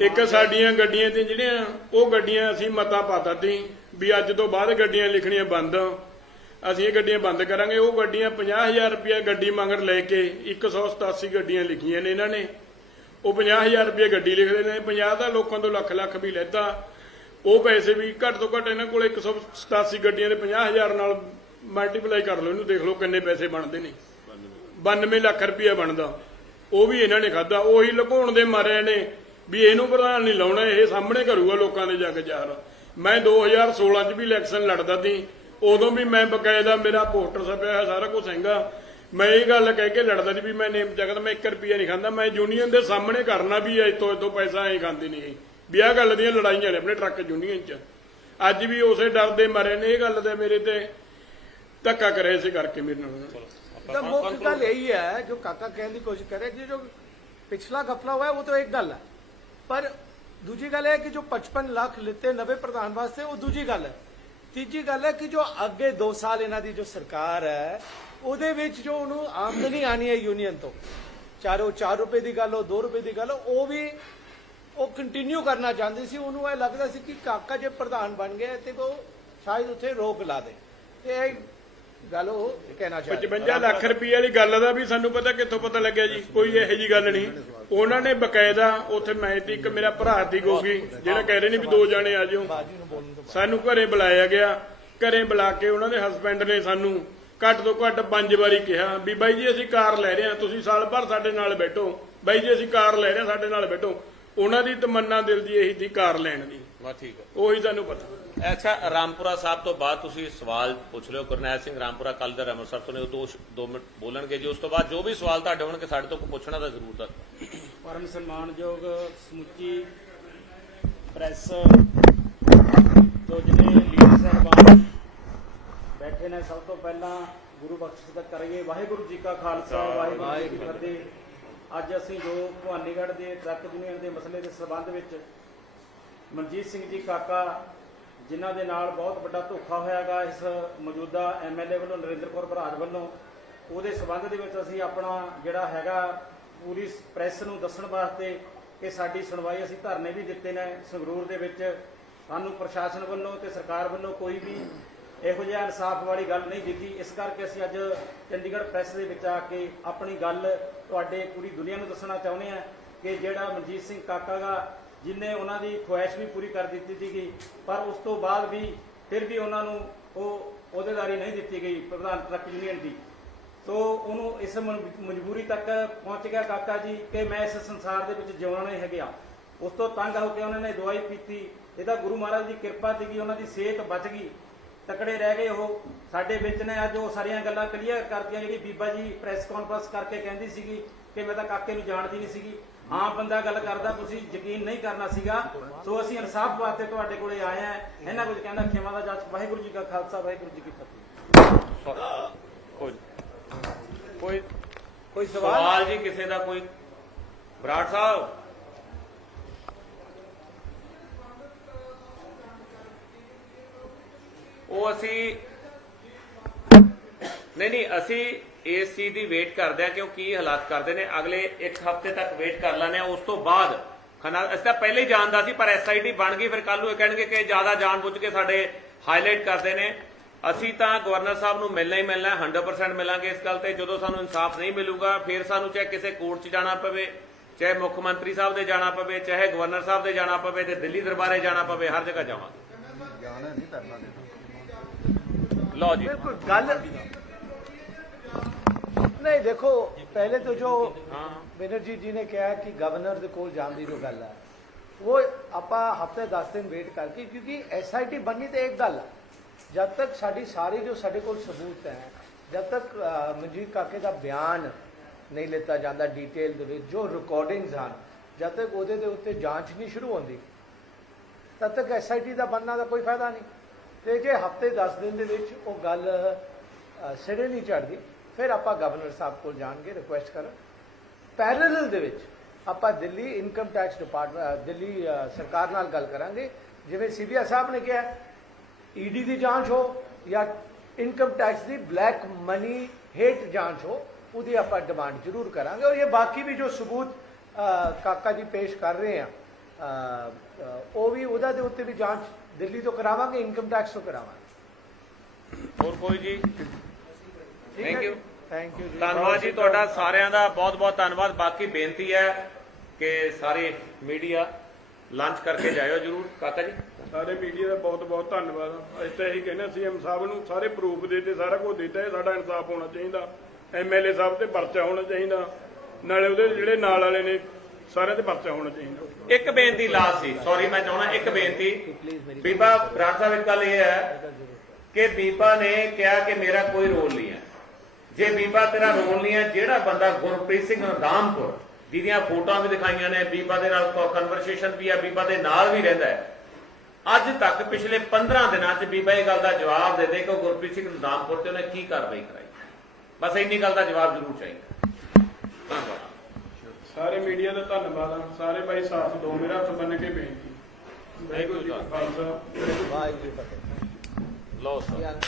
ਇੱਕ ਸਾਡੀਆਂ ਗੱਡੀਆਂ ਤੇ ਜਿਹੜੀਆਂ, ਉਹ ਗੱਡੀਆਂ ਅਸੀਂ ਮਤਾ ਪਾਤਾ ਸੀ ਵੀ ਅੱਜ ਤੋਂ ਬਾਅਦ ਗੱਡੀਆਂ ਲਿਖਣੀਆਂ ਬੰਦ। ਅਸੀਂ ਇਹ ਗੱਡੀਆਂ ਬੰਦ ਕਰਾਂਗੇ, ਉਹ ਗੱਡੀਆਂ 50000 ਰੁਪਏ ਗੱਡੀ ਮੰਗਰ ਲੈ ਕੇ 187 ਗੱਡੀਆਂ ਲਿਖੀਆਂ ਨੇ ਇਹਨਾਂ ਨੇ। ਉਹ 50000 ਰੁਪਏ ਗੱਡੀ ਲਿਖਦੇ ਨੇ 50 ਦਾ ਲੋਕਾਂ ਤੋਂ ਲੱਖ ਲੱਖ ਵੀ ਲੈਦਾ। ਉਹ ਪੈਸੇ ਵੀ ਘੱਟ ਤੋਂ ਘੱਟ ਇਹਨਾਂ ਕੋਲ 187 ਗੱਡੀਆਂ ਦੇ 50000 ਨਾਲ ਮਲਟੀਪਲਾਈ ਕਰ ਲਓ, ਇਹਨੂੰ ਦੇਖ ਲਓ ਕਿੰਨੇ ਪੈਸੇ ਬਣਦੇ ਨੇ। 92 ਲੱਖ ਰੁਪਇਆ ਬਣਦਾ। ਉਹ ਵੀ ਇਹਨਾਂ ਨੇ ਖਾਦਾ ਉਹੀ ਲੁਕਾਉਣ ਦੇ ਮਾਰੇ ਨੇ ਵੀ ਇਹਨੂੰ ਪ੍ਰਧਾਨ ਨਹੀਂ ਲਾਉਣਾ, ਇਹ ਸਾਹਮਣੇ ਕਰੂਗਾ ਲੋਕਾਂ ਦੇ ਜਾ ਕੇ ਜ਼ਾਹਰ। ਮੈਂ 2016 ਚ ਵੀ ਇਲੈਕਸ਼ਨ ਲੜਦਾ ਸੀ। ਉਦੋਂ ਵੀ ਮੈਂ ਬਕਾਇਦਾ ਮੇਰਾ ਪੋਸਟਰ ਛਪਿਆ ਹੋਇਆ ਸਾਰਾ ਕੁਝ ਹੈਗਾ। ਮੈਂ ਇਹ ਗੱਲ ਕਹਿ ਕੇ ਲੜਦਾ ਨਹੀਂ ਵੀ ਮੈਂ ਨੇਮ ਜਗਤ ਮੈਂ 1 ਰੁਪਿਆ ਨਹੀਂ ਖਾਂਦਾ ਮੈਂ ਯੂਨੀਅਨ ਦੇ ਸਾਹਮਣੇ ਕਰਨਾ ਵੀ ਐ ਇਤੋਂ ਇਤੋਂ ਪੈਸਾ ਐ ਖਾਂਦੇ ਨਹੀਂ ਵੀ ਆਹ ਗੱਲ ਦੀਆਂ ਲੜਾਈਆਂ ਨੇ ਆਪਣੇ ਟਰੱਕ ਯੂਨੀਅਨ 'ਚ। ਅੱਜ ਵੀ ਉਸੇ ਡਰ ਦੇ ਮਾਰੇ ਨੇ ਇਹ ਗੱਲ ਦੇ ਮੇਰੇ ਤੇ। ਧੱਕਾ ਕਰਿਆ ਸੀ ਕਰਕੇ ਮੇਰੇ ਨਾਲ। ਤਾਂ ਮੁੱਖ ਗੱਲ ਇਹੀ ਹੈ ਜੋ ਕਾਕਾ ਕਹਿਣ ਦੀ ਕੋਸ਼ਿਸ਼ ਕਰੇ ਜੀ ਜੋ ਪਿਛਲਾ ਘਪਲਾ ਹੋਇਆ ਉਹ ਤਾਂ ਇੱਕ ਗੱਲ ਹੈ। ਪਰ ਦੂਜੀ ਗੱਲ ਹੈ ਕਿ ਜੋ 55 ਲੱਖ ਲਿੱਤੇ ਨਵੇਂ ਪ੍ਰਧਾਨ ਵਾਸਤੇ ਉਹ ਦੂਜੀ ਗੱਲ ਹੈ। ਤੀਜੀ ਗੱਲ ਹੈ ਕਿ ਜੋ ਅੱਗੇ 2 ਸਾਲ ਇਹਨਾਂ ਦੀ ਜੋ ਸਰਕਾਰ ਹੈ ਉਹਦੇ ਵਿੱਚ ਜੋ ਉਹਨੂੰ ਆਮਦਨੀ ਆਣੀ ਹੈ ਯੂਨੀਅਨ ਤੋਂ ਚਾਹੇ ਉਹ 4 ਰੁਪਏ ਦੀ ਗੱਲ ਹੋ 2 ਰੁਪਏ ਦੀ ਗੱਲ ਹੋ ਉਹ ਵੀ ਉਹ ਕੰਟੀਨਿਊ ਕਰਨਾ ਚਾਹੁੰਦੀ ਸੀ ਉਹਨੂੰ ਇਹ ਲੱਗਦਾ ਸੀ ਕਿ ਕਾਕਾ ਜੇ ਪ੍ਰਧਾਨ ਬਣ ਗਿਆ ਤੇ ਉਹ ਸ਼ਾਇਦ ਉੱਥੇ ਰੋਕ ਲਾ ਦੇ। ਤੇ ਇਹ ਗੱਲ ਉਹ ਕਹਿਣਾ ਚਾਹੁੰਦਾ 55 ਲੱਖ ਰੁਪਏ ਵਾਲੀ ਗੱਲ ਦਾ ਵੀ ਸਾਨੂੰ ਪਤਾ ਕਿੱਥੋਂ ਪਤਾ ਲੱਗਿਆ ਜੀ ਕੋਈ ਇਹੋ ਜੀ ਗੱਲ ਨਹੀਂ। ਉਹਨਾਂ ਨੇ ਬਕਾਇਦਾ ਉੱਥੇ ਮੈਂ ਤੇ ਇੱਕ ਮੇਰਾ ਭਰਾ ਦੀ ਗੋਗੀ ਜਿਹੜਾ ਕਹਿ ਰਹੇ ਨੇ ਵੀ ਦੋ ਜਾਣੇ ਆ ਜਿਓ। ਸਾਨੂੰ ਘਰੇ ਬੁਲਾਇਆ ਗਿਆ ਘਰੇ ਬੁਲਾ ਕੇ ਉਹਨਾਂ ਦੇ ਹਸਬੰਡ ਨੇ ਸਾਨੂੰ ਘੱਟ ਤੋਂ ਘੱਟ ਪੰਜ ਵਾਰੀ ਕਿਹਾ ਵੀ ਬਾਈ ਜੀ ਅਸੀਂ ਕਾਰ ਲੈ ਰਹੇ ਹਾਂ ਤੁਸੀਂ ਸਾਲ ਭਰ ਸਾਡੇ ਨਾਲ ਬੈਠੋ। ਬਾਈ ਜੀ ਅਸੀਂ ਕਾਰ ਲੈ ਰਹੇ ਹਾਂ ਸਾਡੇ ਨਾਲ ਬੈਠੋ। ਉਹਨਾਂ ਦੀ ਤਮੰਨਾ ਦਿਲ ਦੀ ਇਹੀ ਸੀ ਕਾਰ ਲੈਣ ਦੀ। ਵਾ ਠੀਕ ਹੈ ਉਹੀ ਸਾਨੂੰ ਪਤਾ। ਅੱਛਾ ਰਾਮਪੁਰਾ ਸਾਹਿਬ ਤੋਂ ਬਾਅਦ ਤੁਸੀਂ ਸਵਾਲ ਪੁੱਛ ਲਿਓ। ਗੁਰਨੈਲ ਸਿੰਘ ਰਾਮਪੁਰਾ ਕੱਲ ਦਾ ਅੰਮ੍ਰਿਤਸਰ ਤੋਂ ਨੇ ਉਹ ਦੋ ਦੋ ਮਿੰਟ ਬੋਲਣਗੇ ਜੀ। ਉਸ ਤੋਂ ਬਾਅਦ ਜੋ ਵੀ ਸਵਾਲ ਤੁਹਾਡੇ ਹੋਣਗੇ ਸਾਡੇ ਤੋਂ ਪੁੱਛਣਾ ਤਾਂ ਜ਼ਰੂਰ ਤਾਂ ਪਰਮ ਸਨਮਾਨਯੋਗ ਸਮੁੱਚੀ ਪ੍ਰੈਸ ਤੋਂ ਜਿਹੜੇ ਲੀਡਰ ਸਾਹਿਬਾਨ ਬੈਠੇ ਨੇ। ਸਭ ਤੋਂ ਪਹਿਲਾਂ ਗੁਰੂ ਬਖਸ਼ਿਸ਼ ਦਾ ਕਰੀਏ ਵਾਹਿਗੁਰੂ ਜੀ ਕਾ ਖਾਲਸਾ ਵਾਹਿਗੁਰੂ ਜੀ ਕੀ ਫਤਿਹ। ਅੱਜ ਅਸੀਂ ਜੋ ਭਵਾਨੀਗੜ੍ਹ ਦੇ ਟਰੱਕ ਯੂਨੀਅਨ ਦੇ ਮਸਲੇ ਦੇ ਸੰਬੰਧ ਵਿੱਚ ਮਨਜੀਤ ਸਿੰਘ ਜੀ ਕਾਕਾ ਜਿਨ੍ਹਾਂ ਦੇ ਨਾਲ ਬਹੁਤ ਵੱਡਾ ਧੋਖਾ ਹੋਇਆਗਾ ਇਸ ਮੌਜੂਦਾ ਐਮਐਲਏ ਵੱਲੋਂ ਨਰਿੰਦਰ ਕੌਰ ਬਰਾਜ ਵੱਲੋਂ ਉਹਦੇ ਸਬੰਧ ਦੇ ਵਿੱਚ ਅਸੀਂ ਆਪਣਾ ਜਿਹੜਾ ਹੈਗਾ ਪੂਰੀ ਪ੍ਰੈਸ ਨੂੰ ਦੱਸਣ ਵਾਸਤੇ ਕਿ ਸਾਡੀ ਸੁਣਵਾਈ ਅਸੀਂ ਧਰਨੇ ਵੀ ਦਿੱਤੇ ਨੇ ਸੰਗਰੂਰ ਦੇ ਵਿੱਚ। ਸਾਨੂੰ ਪ੍ਰਸ਼ਾਸਨ ਵੱਲੋਂ ਤੇ ਸਰਕਾਰ ਵੱਲੋਂ ਕੋਈ ਵੀ ਇਹੋ ਜਿਹਾ ਇਨਸਾਫ ਵਾਲੀ ਗੱਲ ਨਹੀਂ ਦਿਖੀ ਇਸ ਕਰਕੇ ਅਸੀਂ ਅੱਜ ਚੰਡੀਗੜ੍ਹ ਪ੍ਰੈਸ ਦੇ ਵਿੱਚ ਆ ਕੇ ਆਪਣੀ ਗੱਲ ਤੁਹਾਡੇ ਪੂਰੀ ਦੁਨੀਆ ਨੂੰ ਦੱਸਣਾ ਚਾਹੁੰਦੇ ਹਾਂ ਕਿ ਜਿਹੜਾ ਮਨਜੀਤ ਸਿੰਘ ਕਾਕਾ ਦਾ ਜਿਨੇ ਉਹਨਾਂ ਦੀ ਖੁਆਇਸ਼ ਵੀ ਪੂਰੀ ਕਰ ਦਿੱਤੀ ਸੀਗੀ, ਪਰ ਉਸ ਤੋਂ ਬਾਅਦ ਵੀ ਫਿਰ ਵੀ ਉਹਨਾਂ ਨੂੰ ਉਹ ਅਹੁਦੇਦਾਰੀ ਨਹੀਂ ਦਿੱਤੀ ਗਈ ਪ੍ਰਧਾਨ ਟਰੱਕ ਯੂਨੀਅਨ ਦੀ। ਸੋ ਉਹਨੂੰ ਇਸ ਮ- ਮਜਬੂਰੀ ਤੱਕ ਪਹੁੰਚ ਗਿਆ ਕਾਕਾ ਜੀ ਕਿ ਮੈਂ ਇਸ ਸੰਸਾਰ ਦੇ ਵਿੱਚ ਜਿਉਣਾ ਨਹੀਂ ਹੈਗਾ। ਉਸ ਤੋਂ ਤੰਗ ਹੋ ਕੇ ਉਹਨਾਂ ਨੇ ਦਵਾਈ ਪੀਤੀ। ਇਹਦਾ ਗੁਰੂ ਮਹਾਰਾਜ ਦੀ ਕਿਰਪਾ ਸੀਗੀ, ਉਹਨਾਂ ਦੀ ਸਿਹਤ ਬਚ ਗਈ। ਤਕੜੇ ਰਹਿ ਗਏ ਉਹ। ਸਾਡੇ ਵਿੱਚ ਨੇ ਅੱਜ ਉਹ ਸਾਰੀਆਂ ਗੱਲਾਂ ਕਲੀਅਰ ਕਰਦੀਆਂ ਜਿਹੜੀ ਬੀਬਾ ਜੀ ਪ੍ਰੈਸ ਕਾਨਫਰੰਸ ਕਰਕੇ ਕਹਿੰਦੀ ਸੀਗੀ ਕਿ ਮੈਂ ਤਾਂ ਕਾਕੇ ਨੂੰ ਜਾਣਦੀ ਨਹੀਂ ਸੀਗੀ। ਆਮ ਬੰਦਾ ਗੱਲ ਕਰਦਾ ਤੁਸੀਂ ਯਕੀਨ ਨਹੀਂ ਕਰਨਾ ਸੀਗਾ। ਸੋ ਅਸੀਂ ਇਨਸਾਫ ਵਾਸਤੇ ਤੁਹਾਡੇ ਕੋਲੇ ਆਏ ਆ ਇਹਨਾਂ ਕੁਝ ਕਹਿੰਦਾ ਖਿਮਾ ਦਾ ਜੱਜ ਵਾਹਿਗੁਰੂ ਜੀ ਕਾ ਖਾਲਸਾ ਵਾਹਿਗੁਰੂ ਜੀ ਕੀ ਫਤਿਹ। ਕੋਈ ਕੋਈ ਕੋਈ ਸਵਾਲ ਸਵਾਲ ਜੀ ਕਿਸੇ ਦਾ ਕੋਈ। ਬਰਾੜ ਸਾਹਿਬ ਉਹ ਅਸੀਂ ਨਹੀਂ ਨਹੀਂ ਅਸੀਂ ਇਸ ਚੀਜ਼ ਦੀ ਵੇਟ ਕਰਦੇ ਆ ਕਿ ਉਹ ਕੀ ਹਾਲਾਤ ਕਰਦੇ ਨੇ। ਅਗਲੇ ਇੱਕ ਹਫ਼ਤੇ ਤੱਕ ਵੇਟ ਕਰ ਲੈਂਦੇ ਆ ਉਸ ਤੋਂ ਬਾਅਦ ਖੰਨਾ ਅਸੀਂ ਤਾਂ ਪਹਿਲੇ ਹੀ ਜਾਣਦਾ ਸੀ ਪਰ ਐਸਆਈਟੀ ਬਣ ਗਈ। ਫਿਰ ਕੱਲ ਨੂੰ ਇਹ ਕਹਿਣਗੇ ਕਿ ਜ਼ਿਆਦਾ ਜਾਣਬੁੱਝ ਕੇ ਸਾਡੇ ਹਾਈਲਾਈਟ ਕਰਦੇ ਨੇ। ਅਸੀਂ ਤਾਂ ਗਵਰਨਰ ਸਾਹਿਬ ਨੂੰ ਮਿਲਣਾ ਹੀ ਮਿਲਣਾ ਹੈ, 100% ਮਿਲਾਂਗੇ ਇਸ ਗੱਲ ਤੇ। ਜਦੋਂ ਸਾਨੂੰ ਇਨਸਾਫ ਨਹੀਂ ਮਿਲੂਗਾ ਫਿਰ ਸਾਨੂੰ ਚਾਹੇ ਕਿਸੇ ਕੋਰਟ 'ਚ ਜਾਣਾ ਪਵੇ ਚਾਹੇ ਮੁੱਖ ਮੰਤਰੀ ਸਾਹਿਬ ਦੇ ਜਾਣਾ ਪਵੇ ਚਾਹੇ ਗਵਰਨਰ ਸਾਹਿਬ ਦੇ ਜਾਣਾ ਪਵੇ ਤੇ ਦਿੱਲੀ ਦਰਬਾਰੇ ਜਾਣਾ ਪਵੇ ਹਰ ਜਗ੍ਹਾ ਜਾਵਾਂਗੇ। ਜਾਣਾ ਨਹੀਂ ਕਰਨਾ ਲਓ ਜੀ बिल्कुल गल नहीं देखो पहले तो जो ਹਾਂ ਬੈਨਰਜੀ ਜੀ ਨੇ ਕਿਹਾ ਕਿ ਗਵਰਨਰ ਦੇ ਕੋਲ ਜਾਣ ਦੀ ਜੋ ਗੱਲ ਹੈ ਉਹ ਆਪਾਂ ਹਫਤੇ 10 ਦਿਨ ਵੇਟ ਕਰਕੇ ਕਿਉਂਕਿ ਐਸਆਈਟੀ ਬਣਨੀ ਤੇ ਇੱਕ ਗੱਲ ਹੈ ਜਦ ਤੱਕ ਸਾਡੀ ਸਾਰੀ ਜੋ ਸਾਡੇ ਕੋਲ ਸਬੂਤ ਹੈ ਜਦ ਤੱਕ ਅਹ, ਮਨਜੀਤ ਕਾਕੇ ਦਾ ਬਿਆਨ ਨਹੀਂ ਲਿੱਤਾ ਜਾਂਦਾ ਡਿਟੇਲ ਦੇ ਵਿੱਚ ਜੋ ਰਿਕਾਰਡਿੰਗਸ ਹਨ ਜਦ ਤੱਕ ਉਹਦੇ ਦੇ ਉੱਤੇ ਜਾਂਚ ਨਹੀਂ ਸ਼ੁਰੂ ਹੁੰਦੀ ਤਦ ਤੱਕ ਐਸਆਈਟੀ ਦਾ ਬਣਨਾ ਦਾ ਕੋਈ ਫਾਇਦਾ ਨਹੀਂ ਤੇ ਜੇ ਹਫ਼ਤੇ 10 ਦਿਨ ਦੇ ਵਿੱਚ ਉਹ ਗੱਲ ਅਹ, ਸਿਰੇ ਨਹੀਂ ਚੜਦੀ ਫਿਰ ਆਪਾਂ ਗਵਰਨਰ ਸਾਹਿਬ ਕੋਲ ਜਾਣਗੇ ਰਿਕੁਐਸਟ ਕਰਨ। ਪੈਰਲਲ ਦੇ ਵਿੱਚ ਆਪਾਂ Delhi income tax department Delhi ਸਰਕਾਰ ਨਾਲ ਗੱਲ ਕਰਾਂਗੇ। ਜਿਵੇਂ ਸੀਬੀਆਈ ਸਾਹਿਬ ਨੇ ਕਿਹਾ ਈਡੀ ਦੀ ਜਾਂਚ ਹੋ ਜਾਂ ਇਨਕਮ ਟੈਕਸ ਦੀ ਬਲੈਕ ਮਨੀ ਹੇਟ ਜਾਂਚ ਹੋ ਉਹਦੀ ਆਪਾਂ ਡਿਮਾਂਡ ਜ਼ਰੂਰ ਕਰਾਂਗੇ। ਔਰ ਇਹ ਬਾਕੀ ਵੀ ਜੋ ਸਬੂਤ ਕਾਕਾ ਜੀ ਪੇਸ਼ ਕਰ ਰਹੇ ਆ ਉਹ ਵੀ ਉਹਦਾ ਦੇ ਉੱਤੇ ਵੀ ਜਾਂਚ ਦਿੱਲੀ ਤੋਂ ਕਰਾਵਾਂਗੇ ਇਨਕਮ ਟੈਕਸ ਤੋਂ ਕਰਾਵਾਂਗੇ। ਹੋਰ ਕੋਈ ਜੀ? ਥੈਂਕ ਯੂ ਥੈਂਕ ਯੂ ਜੀ। ਧੰਨਵਾਦ ਜੀ ਤੁਹਾਡਾ ਸਾਰਿਆਂ ਦਾ। ਬਹੁਤ ਬਹੁਤ ਧੰਨਵਾਦ। ਬਾਕੀ ਬੇਨਤੀ ਹੈ ਕਿ ਸਾਰੇ ਮੀਡੀਆ ਲੰਚ ਕਰਕੇ ਜਾਇਓ ਜਰੂਰ। ਕਾਕਾ ਜੀ? ਸਾਰੇ ਮੀਡੀਆ ਦਾ ਬਹੁਤ ਬਹੁਤ ਧੰਨਵਾਦ। ਅਸੀਂ ਤਾਂ ਇਹੀ ਕਹਿੰਦੇ ਸੀਐਮ ਸਾਹਿਬ ਨੂੰ ਸਾਰੇ ਪ੍ਰੂਫ ਦੇ ਤੇ ਸਾਰਾ ਕੁਝ ਦਿੱਤਾ ਇਹ ਸਾਡਾ ਇਨਸਾਫ ਹੋਣਾ ਚਾਹੀਦਾ। ਐਮਐਲਏ ਸਾਹਿਬ ਤੇ ਪਰਚਾ ਹੋਣਾ ਚਾਹੀਦਾ। ਨਾਲੇ ਉਹਦੇ ਜਿਹੜੇ ਨਾਲ ਵਾਲੇ ਨੇ ਸਾਰਿਆਂ ਤੇ ਪਰਚਾ ਹੋਣਾ ਚਾਹੀਦਾ। ਇੱਕ ਬੇਨਤੀ ਲਾਸਟ ਸੀ ਸੌਰੀ ਮੈਂ ਚਾਹਣਾ ਇੱਕ ਬੇਨਤੀ। ਬੀਬਾ, ਬਰਾੜ ਸਾਹਿਬ, ਇੱਕ ਗੱਲ ਇਹ ਹੈ ਕਿ ਬੀਬਾ ਨੇ ਕਿਹਾ ਕਿ ਮੇਰਾ ਕੋਈ ਰੋਲ ਨਹੀਂ ਹੈ। ਜੇ ਬੀਬਾ ਤੇਰਾ ਰੋਲ ਨਹੀਂ ਹੈ, ਜਿਹੜਾ ਬੰਦਾ ਗੁਰਪ੍ਰੀਤ ਸਿੰਘ ਰਾਮਪੁਰ, ਜਿਹਦੀਆਂ ਫੋਟੋਆਂ ਵੀ ਦਿਖਾਈਆਂ ਨੇ, ਬੀਬਾ ਦੇ ਨਾਲ ਕਨਵਰਸੇਸ਼ਨ ਵੀ ਹੈ, ਬੀਬਾ ਦੇ ਨਾਲ ਵੀ ਰਹਿੰਦਾ ਹੈ। ਅੱਜ ਤੱਕ ਪਿਛਲੇ 15 ਦਿਨਾਂ 'ਚ ਬੀਬਾ ਇਹ ਗੱਲ ਦਾ ਜਵਾਬ ਦੇ ਦੇ ਕਿ ਉਹ ਗੁਰਪ੍ਰੀਤ ਸਿੰਘ ਰਾਮਪੁਰ ਤੇ ਉਹਨੇ ਕੀ ਕਾਰਵਾਈ ਕਰਾਈ। ਬਸ ਇੰਨੀ ਗੱਲ ਦਾ ਜਵਾਬ ਜ਼ਰੂਰ ਚਾਹੀਦਾ। ਧੰਨਵਾਦ। ਸਾਰੇ ਮੀਡੀਆ ਦਾ ਧੰਨਵਾਦ ਆ। ਸਾਰੇ ਭਾਈ ਸਾਥ ਦਿਓ ਮੇਰਾ ਹੱਥ ਬੰਨ ਕੇ ਬੇਨਤੀ। ਵਾਹਿਗੁਰੂ ਜੀ ਕਾ ਖਾਲਸਾ। ਵਾਹਿਗੁਰੂ ਜੀ ਕੀ ਫਤਿਹ। ਲਓ ਸਰ।